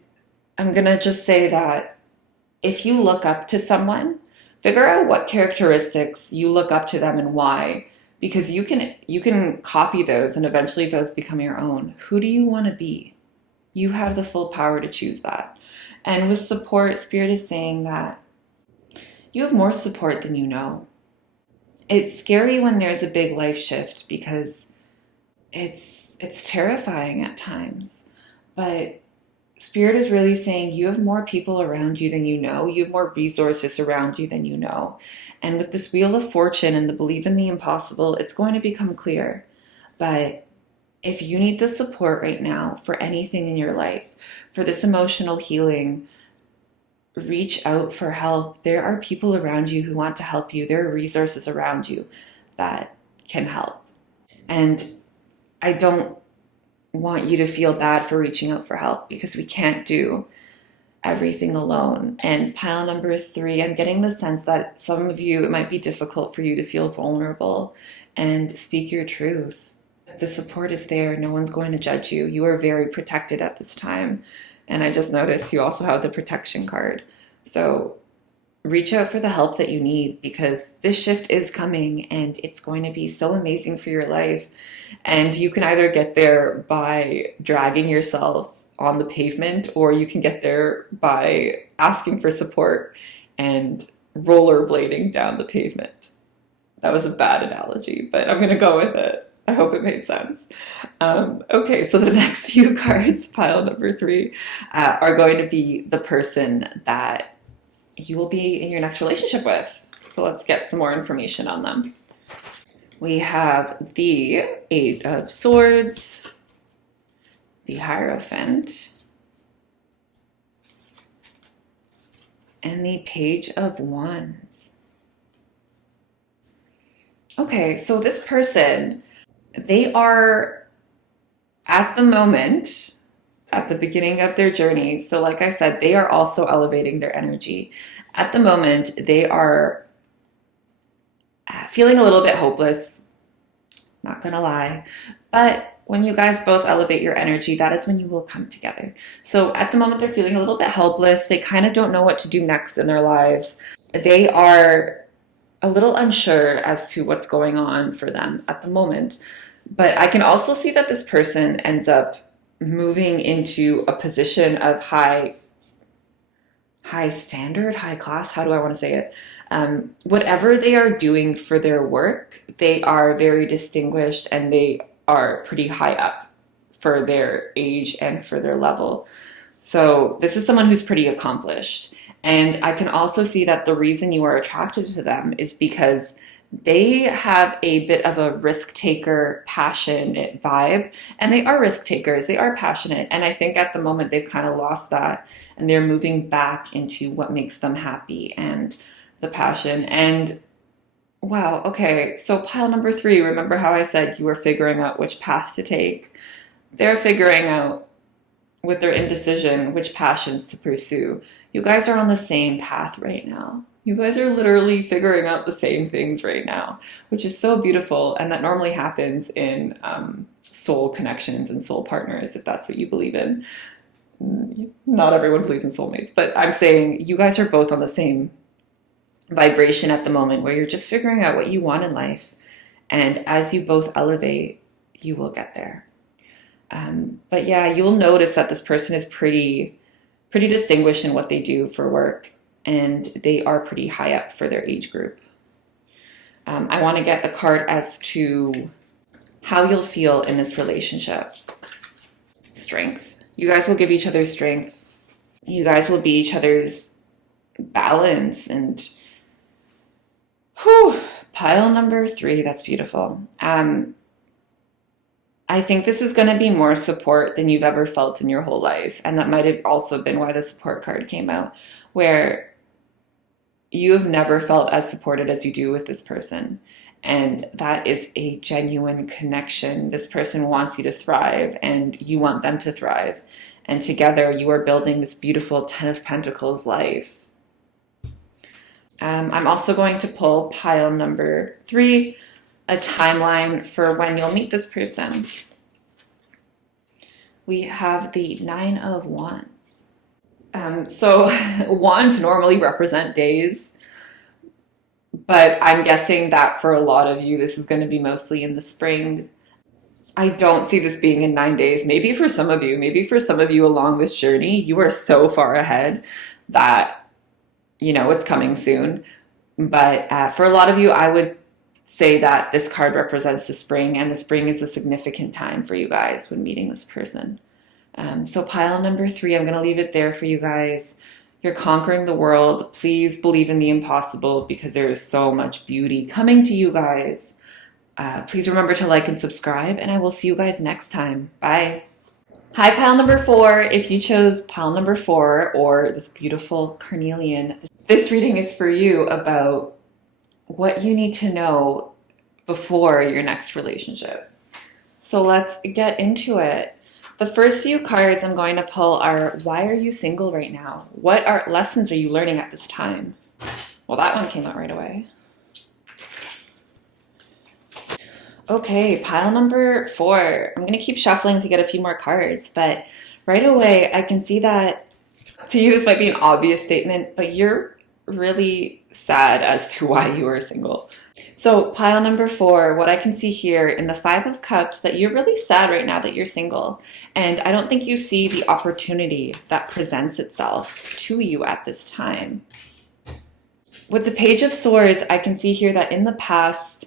I'm going to just say that if you look up to someone, figure out what characteristics you look up to them and why, because you can copy those and eventually those become your own. Who do you want to be? You have the full power to choose that. And with support, Spirit is saying that you have more support than you know. It's scary when there's a big life shift because it's terrifying at times. But Spirit is really saying you have more people around you than you know. You have more resources around you than you know. And with this Wheel of Fortune and the belief in the impossible, it's going to become clear. But if you need the support right now for anything in your life, for this emotional healing, reach out for help. There are people around you who want to help you. There are resources around you that can help. And I don't want you to feel bad for reaching out for help because we can't do everything alone. And pile number 3, I'm getting the sense that some of you, it might be difficult for you to feel vulnerable and speak your truth. The support is there. No one's going to judge you. You are very protected at this time. And I just noticed you also have the protection card. So reach out for the help that you need because this shift is coming and it's going to be so amazing for your life. And you can either get there by dragging yourself on the pavement, or you can get there by asking for support and rollerblading down the pavement. That was a bad analogy, but I'm going to go with it. I hope it made sense. Okay, so the next few cards, pile number 3, are going to be the person that you will be in your next relationship with. So let's get some more information on them. We have the 8 of Swords, the Hierophant, and the Page of Wands. Okay, so this person, they are at the moment, at the beginning of their journey. So like I said, they are also elevating their energy. At the moment, they are feeling a little bit hopeless, not gonna lie. But when you guys both elevate your energy, that is when you will come together. So at the moment, they're feeling a little bit helpless. They kind of don't know what to do next in their lives. They are a little unsure as to what's going on for them at the moment. But I can also see that this person ends up moving into a position of high standard, high class. How do I want to say it? Whatever they are doing for their work, they are very distinguished and they are pretty high up for their age and for their level. So this is someone who's pretty accomplished. And I can also see that the reason you are attracted to them is because they have a bit of a risk taker, passionate vibe, and they are risk takers. They are passionate. And I think at the moment they've kind of lost that and they're moving back into what makes them happy and the passion. And wow, okay, so pile number 3, remember how I said you were figuring out which path to take? They're figuring out with their indecision which passions to pursue. You guys are on the same path right now. You guys are literally figuring out the same things right now, which is so beautiful. And that normally happens in soul connections and soul partners, if that's what you believe in. Not everyone believes in soulmates, but I'm saying you guys are both on the same vibration at the moment where you're just figuring out what you want in life. And as you both elevate, you will get there. But yeah, you'll notice that this person is pretty distinguished in what they do for work. And they are pretty high up for their age group. I want to get a card as to how you'll feel in this relationship. Strength. You guys will give each other strength. You guys will be each other's balance and pile number 3. That's beautiful. I think this is going to be more support than you've ever felt in your whole life. And that might have also been why the support card came out, where you have never felt as supported as you do with this person. And that is a genuine connection. This person wants you to thrive and you want them to thrive. And together you are building this beautiful Ten of Pentacles life. I'm also going to pull pile number 3, a timeline for when you'll meet this person. We have the Nine of Wands. So wands normally represent days, but I'm guessing that for a lot of you, this is going to be mostly in the spring. I don't see this being in 9 days. Maybe for some of you along this journey, you are so far ahead that, you know, it's coming soon. But for a lot of you, I would say that this card represents the spring, and the spring is a significant time for you guys when meeting this person. So pile number 3, I'm going to leave it there for you guys. You're conquering the world. Please believe in the impossible because there is so much beauty coming to you guys. Please remember to like and subscribe, and I will see you guys next time. Bye. Hi, pile number 4. If you chose pile number 4 or this beautiful carnelian, this reading is for you about what you need to know before your next relationship. So let's get into it. The first few cards I'm going to pull are, why are you single right now? What lessons are you learning at this time? Well, that one came out right away. Okay, pile number 4. I'm going to keep shuffling to get a few more cards, but right away I can see that, to you this might be an obvious statement, but you're really sad as to why you are single. So pile number 4, what I can see here in the 5 of Cups, that you're really sad right now that you're single. And I don't think you see the opportunity that presents itself to you at this time. With the Page of Swords, I can see here that in the past,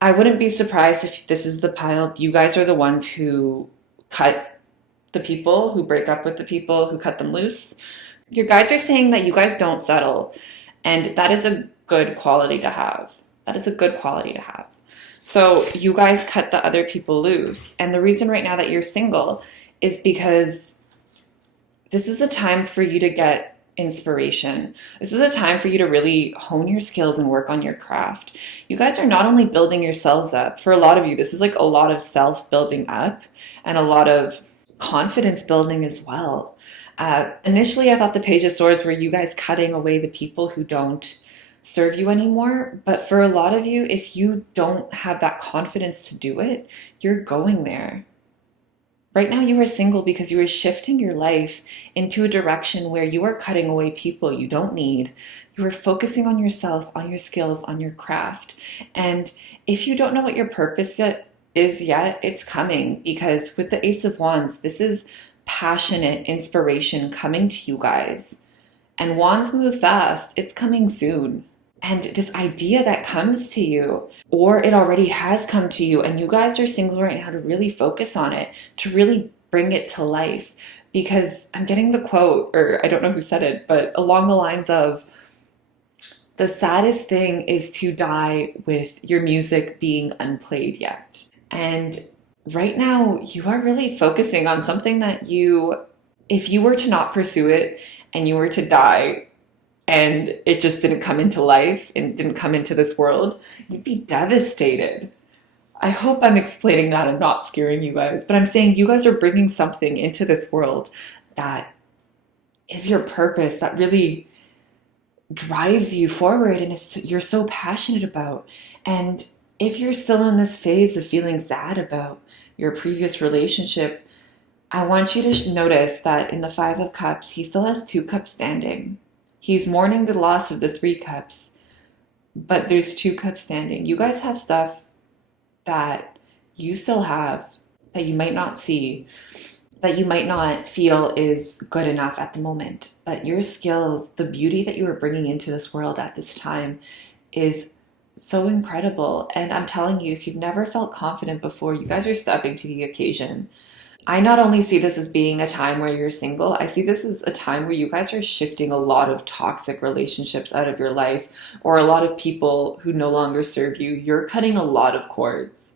I wouldn't be surprised if this is the pile. You guys are the ones who cut the people, who break up with the people, who cut them loose. Your guides are saying that you guys don't settle, and that is a good quality to have. That is a good quality to have. So you guys cut the other people loose, and the reason right now that you're single is because this is a time for you to get inspiration. This is a time for you to really hone your skills and work on your craft. You guys are not only building yourselves up, for a lot of you, this is like a lot of self-building up and a lot of confidence building as well. Initially, I thought the Page of Swords were you guys cutting away the people who don't serve you anymore. But for a lot of you, if you don't have that confidence to do it, you're going there. Right now you are single because you are shifting your life into a direction where you are cutting away people you don't need. You are focusing on yourself, on your skills, on your craft. And if you don't know what your purpose is yet, it's coming, because with the Ace of Wands, this is passionate inspiration coming to you guys. And wands move fast. It's coming soon. And this idea that comes to you, or it already has come to you, and you guys are single right now to really focus on it, to really bring it to life. Because I'm getting the quote, or I don't know who said it, but along the lines of, the saddest thing is to die with your music being unplayed yet. And right now you are really focusing on something that if you were to not pursue it and you were to die, and it just didn't come into life and didn't come into this world, you'd be devastated. I hope I'm explaining that and not scaring you guys, but I'm saying you guys are bringing something into this world that is your purpose, that really drives you forward and you're so passionate about. And if you're still in this phase of feeling sad about your previous relationship, I want you to notice that in the 5 of Cups, he still has 2 cups standing. He's mourning the loss of the 3 cups, but there's 2 cups standing. You guys have stuff that you still have that you might not see, that you might not feel is good enough at the moment. But your skills, the beauty that you are bringing into this world at this time is so incredible. And I'm telling you, if you've never felt confident before, you guys are stepping to the occasion. I not only see this as being a time where you're single, I see this as a time where you guys are shifting a lot of toxic relationships out of your life, or a lot of people who no longer serve you. You're cutting a lot of cords,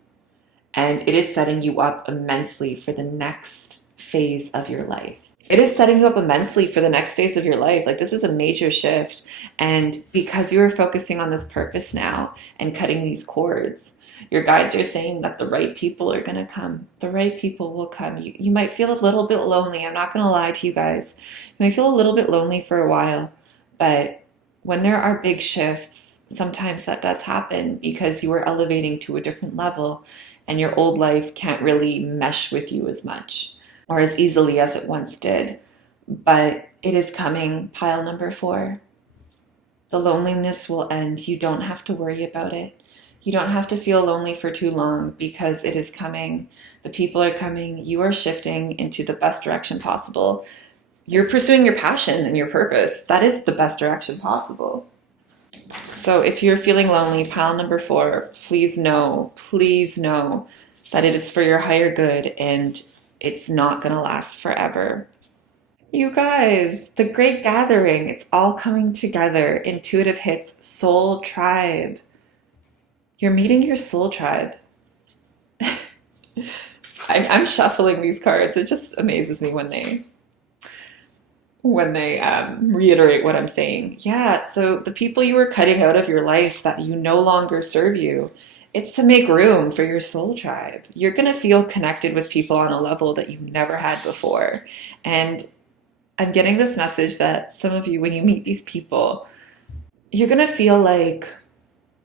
and it is setting you up immensely for the next phase of your life. It is setting you up immensely for the next phase of your life. Like, this is a major shift. And because you are focusing on this purpose now and cutting these cords, your guides are saying that the right people are going to come. The right people will come. You might feel a little bit lonely. I'm not going to lie to you guys. You might feel a little bit lonely for a while. But when there are big shifts, sometimes that does happen because you are elevating to a different level and your old life can't really mesh with you as much or as easily as it once did. But it is coming, pile number 4. The loneliness will end. You don't have to worry about it. You don't have to feel lonely for too long because it is coming. The people are coming. You are shifting into the best direction possible. You're pursuing your passion and your purpose. That is the best direction possible. So if you're feeling lonely, pile number 4, please know that it is for your higher good and it's not going to last forever. You guys, the great gathering, it's all coming together. Intuitive hits soul tribe. You're meeting your soul tribe. I'm shuffling these cards. It just amazes me when they reiterate what I'm saying. Yeah, so the people you were cutting out of your life that you no longer serve you, it's to make room for your soul tribe. You're going to feel connected with people on a level that you've never had before. And I'm getting this message that some of you, when you meet these people, you're going to feel like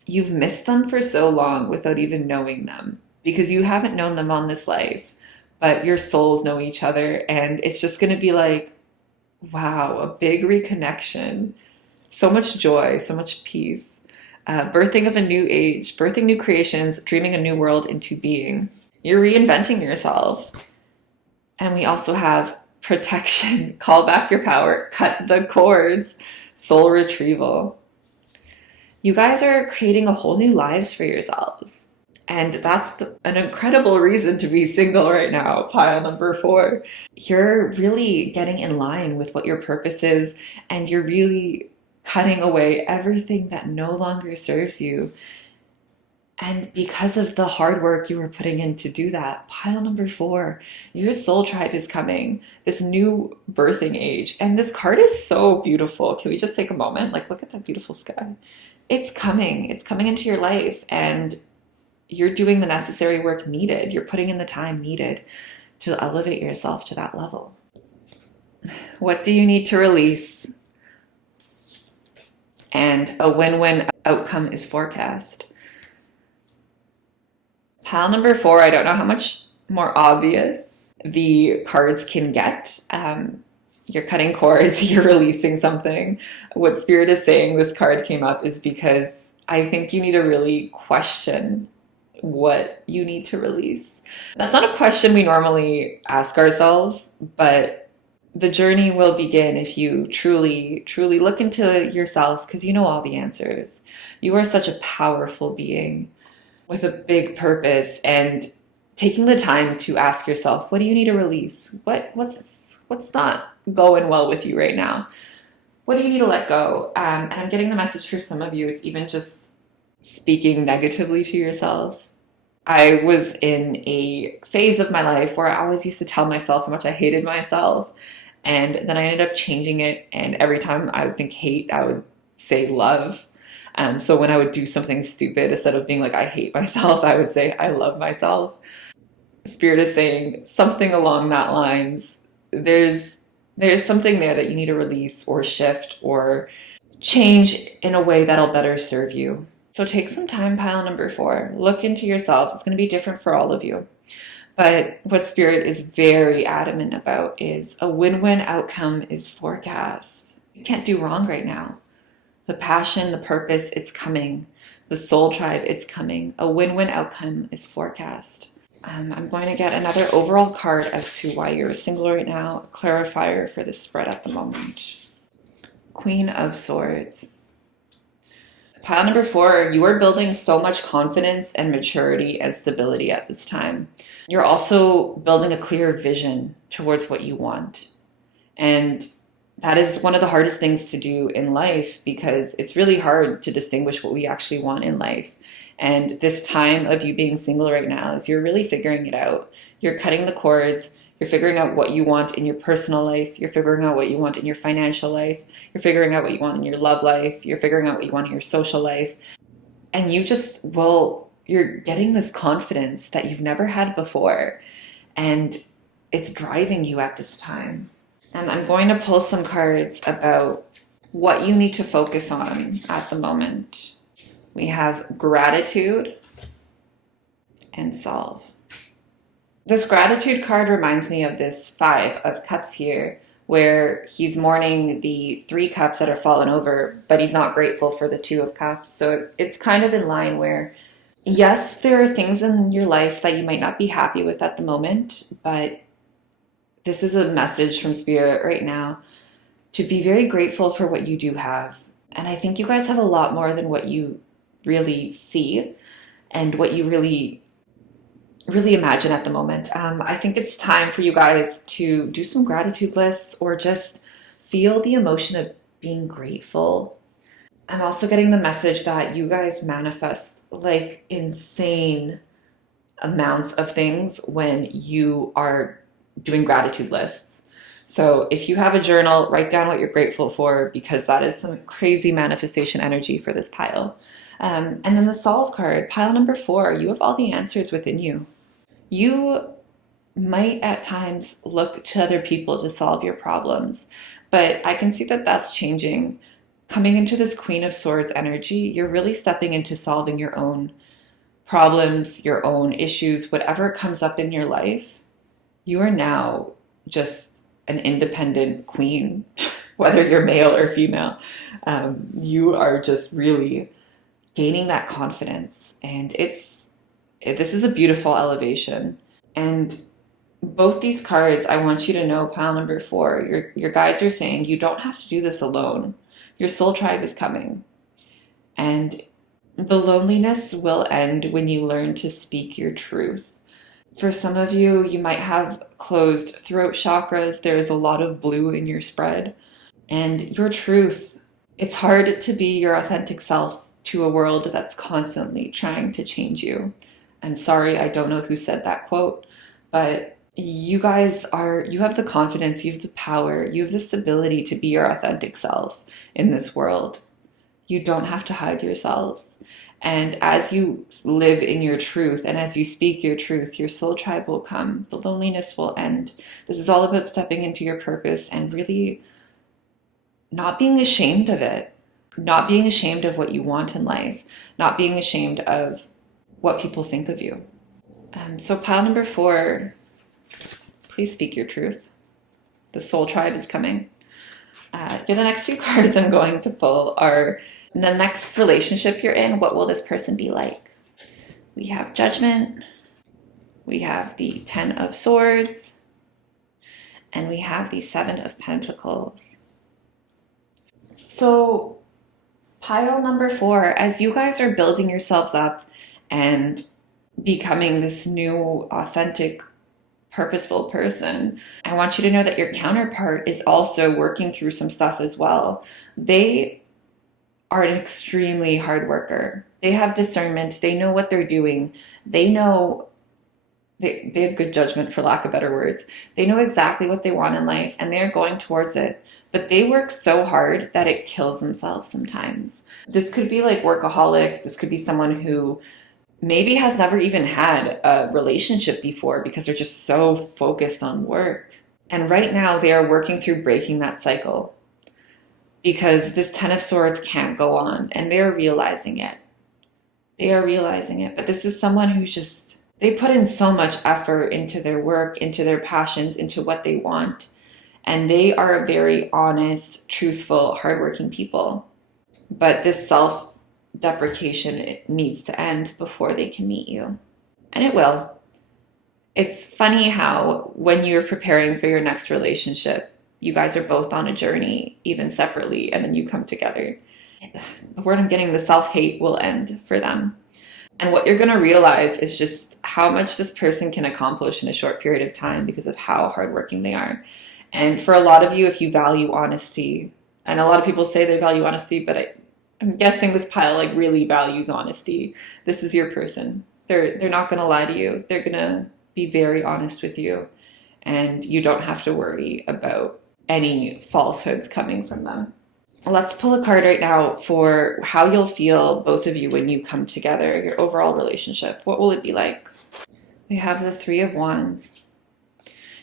you've missed them for so long without even knowing them because you haven't known them on this life, but your souls know each other. And it's just going to be like, wow, a big reconnection. So much joy, so much peace. Birthing of a new age, birthing new creations, dreaming a new world into being. You're reinventing yourself. And we also have protection, call back your power, cut the cords, soul retrieval. You guys are creating a whole new lives for yourselves. And that's an incredible reason to be single right now, pile number 4. You're really getting in line with what your purpose is, and you're really cutting away everything that no longer serves you. And because of the hard work you were putting in to do that, pile number 4, your soul tribe is coming, this new birthing age. And this card is so beautiful. Can we just take a moment? Like, look at that beautiful sky. It's coming into your life, and you're doing the necessary work needed. You're putting in the time needed to elevate yourself to that level. What do you need to release? And a win-win outcome is forecast. Pile number 4, I don't know how much more obvious the cards can get. You're cutting cords, you're releasing something. What Spirit is saying this card came up is because I think you need to really question what you need to release. That's not a question we normally ask ourselves, but the journey will begin if you truly look into yourself, because you know all the answers. You are such a powerful being with a big purpose, and taking the time to ask yourself, what do you need to release? What's not going well with you right now? What do you need to let go? And I'm getting the message for some of you, it's even just speaking negatively to yourself. I was in a phase of my life where I always used to tell myself how much I hated myself. And then I ended up changing it. And every time I would think hate, I would say love. So when I would do something stupid, instead of being like, I hate myself, I would say, I love myself. Spirit is saying something along that lines. There's something there that you need to release or shift or change in a way that'll better serve you. So take some time, pile number 4. Look into yourselves. It's going to be different for all of you. But what Spirit is very adamant about is a win-win outcome is forecast. You can't do wrong right now. The passion, the purpose, it's coming. The soul tribe, it's coming. A win-win outcome is forecast. I'm going to get another overall card as to why you're single right now. A clarifier for the spread at the moment. Queen of Swords. Pile number 4, you are building so much confidence and maturity and stability at this time. You're also building a clear vision towards what you want. And that is one of the hardest things to do in life, because it's really hard to distinguish what we actually want in life. And this time of you being single right now is you're really figuring it out. You're cutting the cords, You're figuring out what you want in your personal life. You're figuring out what you want in your financial life. You're figuring out what you want in your love life. You're figuring out what you want in your social life. And you're getting this confidence that you've never had before. And it's driving you at this time. And I'm going to pull some cards about what you need to focus on at the moment. We have gratitude and solve. This gratitude card reminds me of this 5 of Cups here, where he's mourning the 3 cups that are fallen over, but he's not grateful for the 2 of Cups. So it's kind of in line where, yes, there are things in your life that you might not be happy with at the moment, but this is a message from Spirit right now to be very grateful for what you do have. And I think you guys have a lot more than what you really see and what you really imagine at the moment. I think it's time for you guys to do some gratitude lists or just feel the emotion of being grateful. I'm also getting the message that you guys manifest like insane amounts of things when you are doing gratitude lists. So if you have a journal, write down what you're grateful for, because that is some crazy manifestation energy for this pile. And then the solve card, pile number 4, you have all the answers within you. You might at times look to other people to solve your problems, but I can see that that's changing. Coming into this Queen of Swords energy, you're really stepping into solving your own problems, your own issues, whatever comes up in your life. You are now just an independent queen, whether you're male or female. You are just really gaining that confidence, and this is a beautiful elevation. And both these cards, I want you to know, pile number 4, your guides are saying you don't have to do this alone. Your soul tribe is coming, and the loneliness will end when you learn to speak your truth. For some of you, you might have closed throat chakras. There is a lot of blue in your spread, and your truth, it's hard to be your authentic self to a world that's constantly trying to change you. I'm sorry, I don't know who said that quote, but you have the confidence, you have the power, you have the stability to be your authentic self in this world. You don't have to hide yourselves. And as you live in your truth and as you speak your truth, your soul tribe will come. The loneliness will end. This is all about stepping into your purpose and really not being ashamed of it. Not being ashamed of what you want in life, not being ashamed of what people think of you. So pile number 4, please speak your truth. The soul tribe is coming. The next few cards I'm going to pull are the next relationship you're in. What will this person be like? We have Judgment. We have the 10 of Swords. And we have the 7 of Pentacles. So pile number 4, as you guys are building yourselves up and becoming this new, authentic, purposeful person, I want you to know that your counterpart is also working through some stuff as well. They are an extremely hard worker. They have discernment. They know what they're doing. They know they have good judgment, for lack of better words. They know exactly what they want in life, and they're going towards it. But they work so hard that it kills themselves sometimes. This could be like workaholics. This could be someone who maybe has never even had a relationship before because they're just so focused on work. And right now they are working through breaking that cycle because this 10 of Swords can't go on, and they're realizing it. They are realizing it. But this is someone who's just, they put in so much effort into their work, into their passions, into what they want. And they are very honest, truthful, hardworking people. But this self-deprecation, it needs to end before they can meet you. And it will. It's funny how when you're preparing for your next relationship, you guys are both on a journey, even separately, and then you come together. The word I'm getting, the self-hate will end for them. And what you're going to realize is just how much this person can accomplish in a short period of time because of how hardworking they are. And for a lot of you, if you value honesty, and a lot of people say they value honesty, but I'm guessing this pile like really values honesty. This is your person. They're not going to lie to you. They're going to be very honest with you. and you don't have to worry about any falsehoods coming from them. Let's pull a card right now for how you'll feel, both of you, when you come together, your overall relationship. What will it be like? We have the Three of Wands.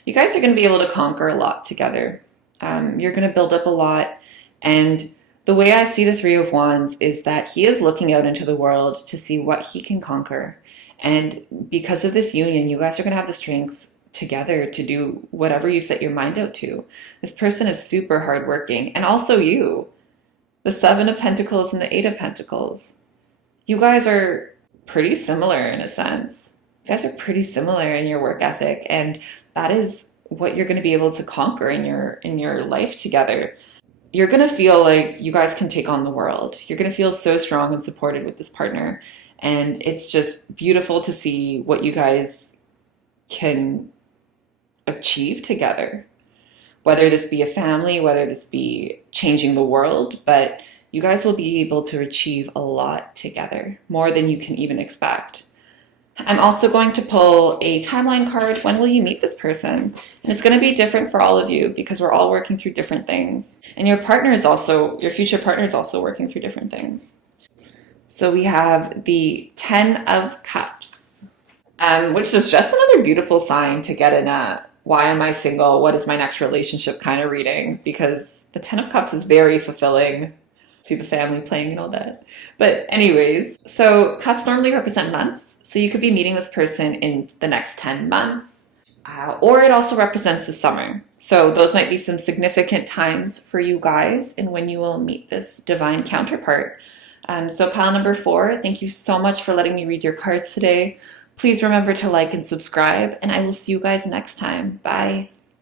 You guys are going to be able to conquer a lot together. You're going to build up a lot. And the way I see the Three of Wands is that he is looking out into the world to see what he can conquer. And because of this union, you guys are going to have the strength together to do whatever you set your mind out to. This person is super hardworking. And also you. The Seven of Pentacles and the Eight of Pentacles. You guys are pretty similar in a sense. You guys are pretty similar in your work ethic, and that is what you're going to be able to conquer in your life together. You're going to feel like you guys can take on the world. You're going to feel so strong and supported with this partner, and it's just beautiful to see what you guys can achieve together. Whether this be a family, whether this be changing the world, but you guys will be able to achieve a lot together, more than you can even expect. I'm also going to pull a timeline card. When will you meet this person? And it's going to be different for all of you because we're all working through different things. And your future partner is also working through different things. So we have the 10 of Cups, which is just another beautiful sign to get in a why am I single? What is my next relationship kind of reading? Because the 10 of Cups is very fulfilling. See the family playing and all that. But anyways, so cups normally represent months. So you could be meeting this person in the next 10 months. Or it also represents the summer. So those might be some significant times for you guys and when you will meet this divine counterpart. So pile number 4, thank you so much for letting me read your cards today. Please remember to like and subscribe, and I will see you guys next time. Bye.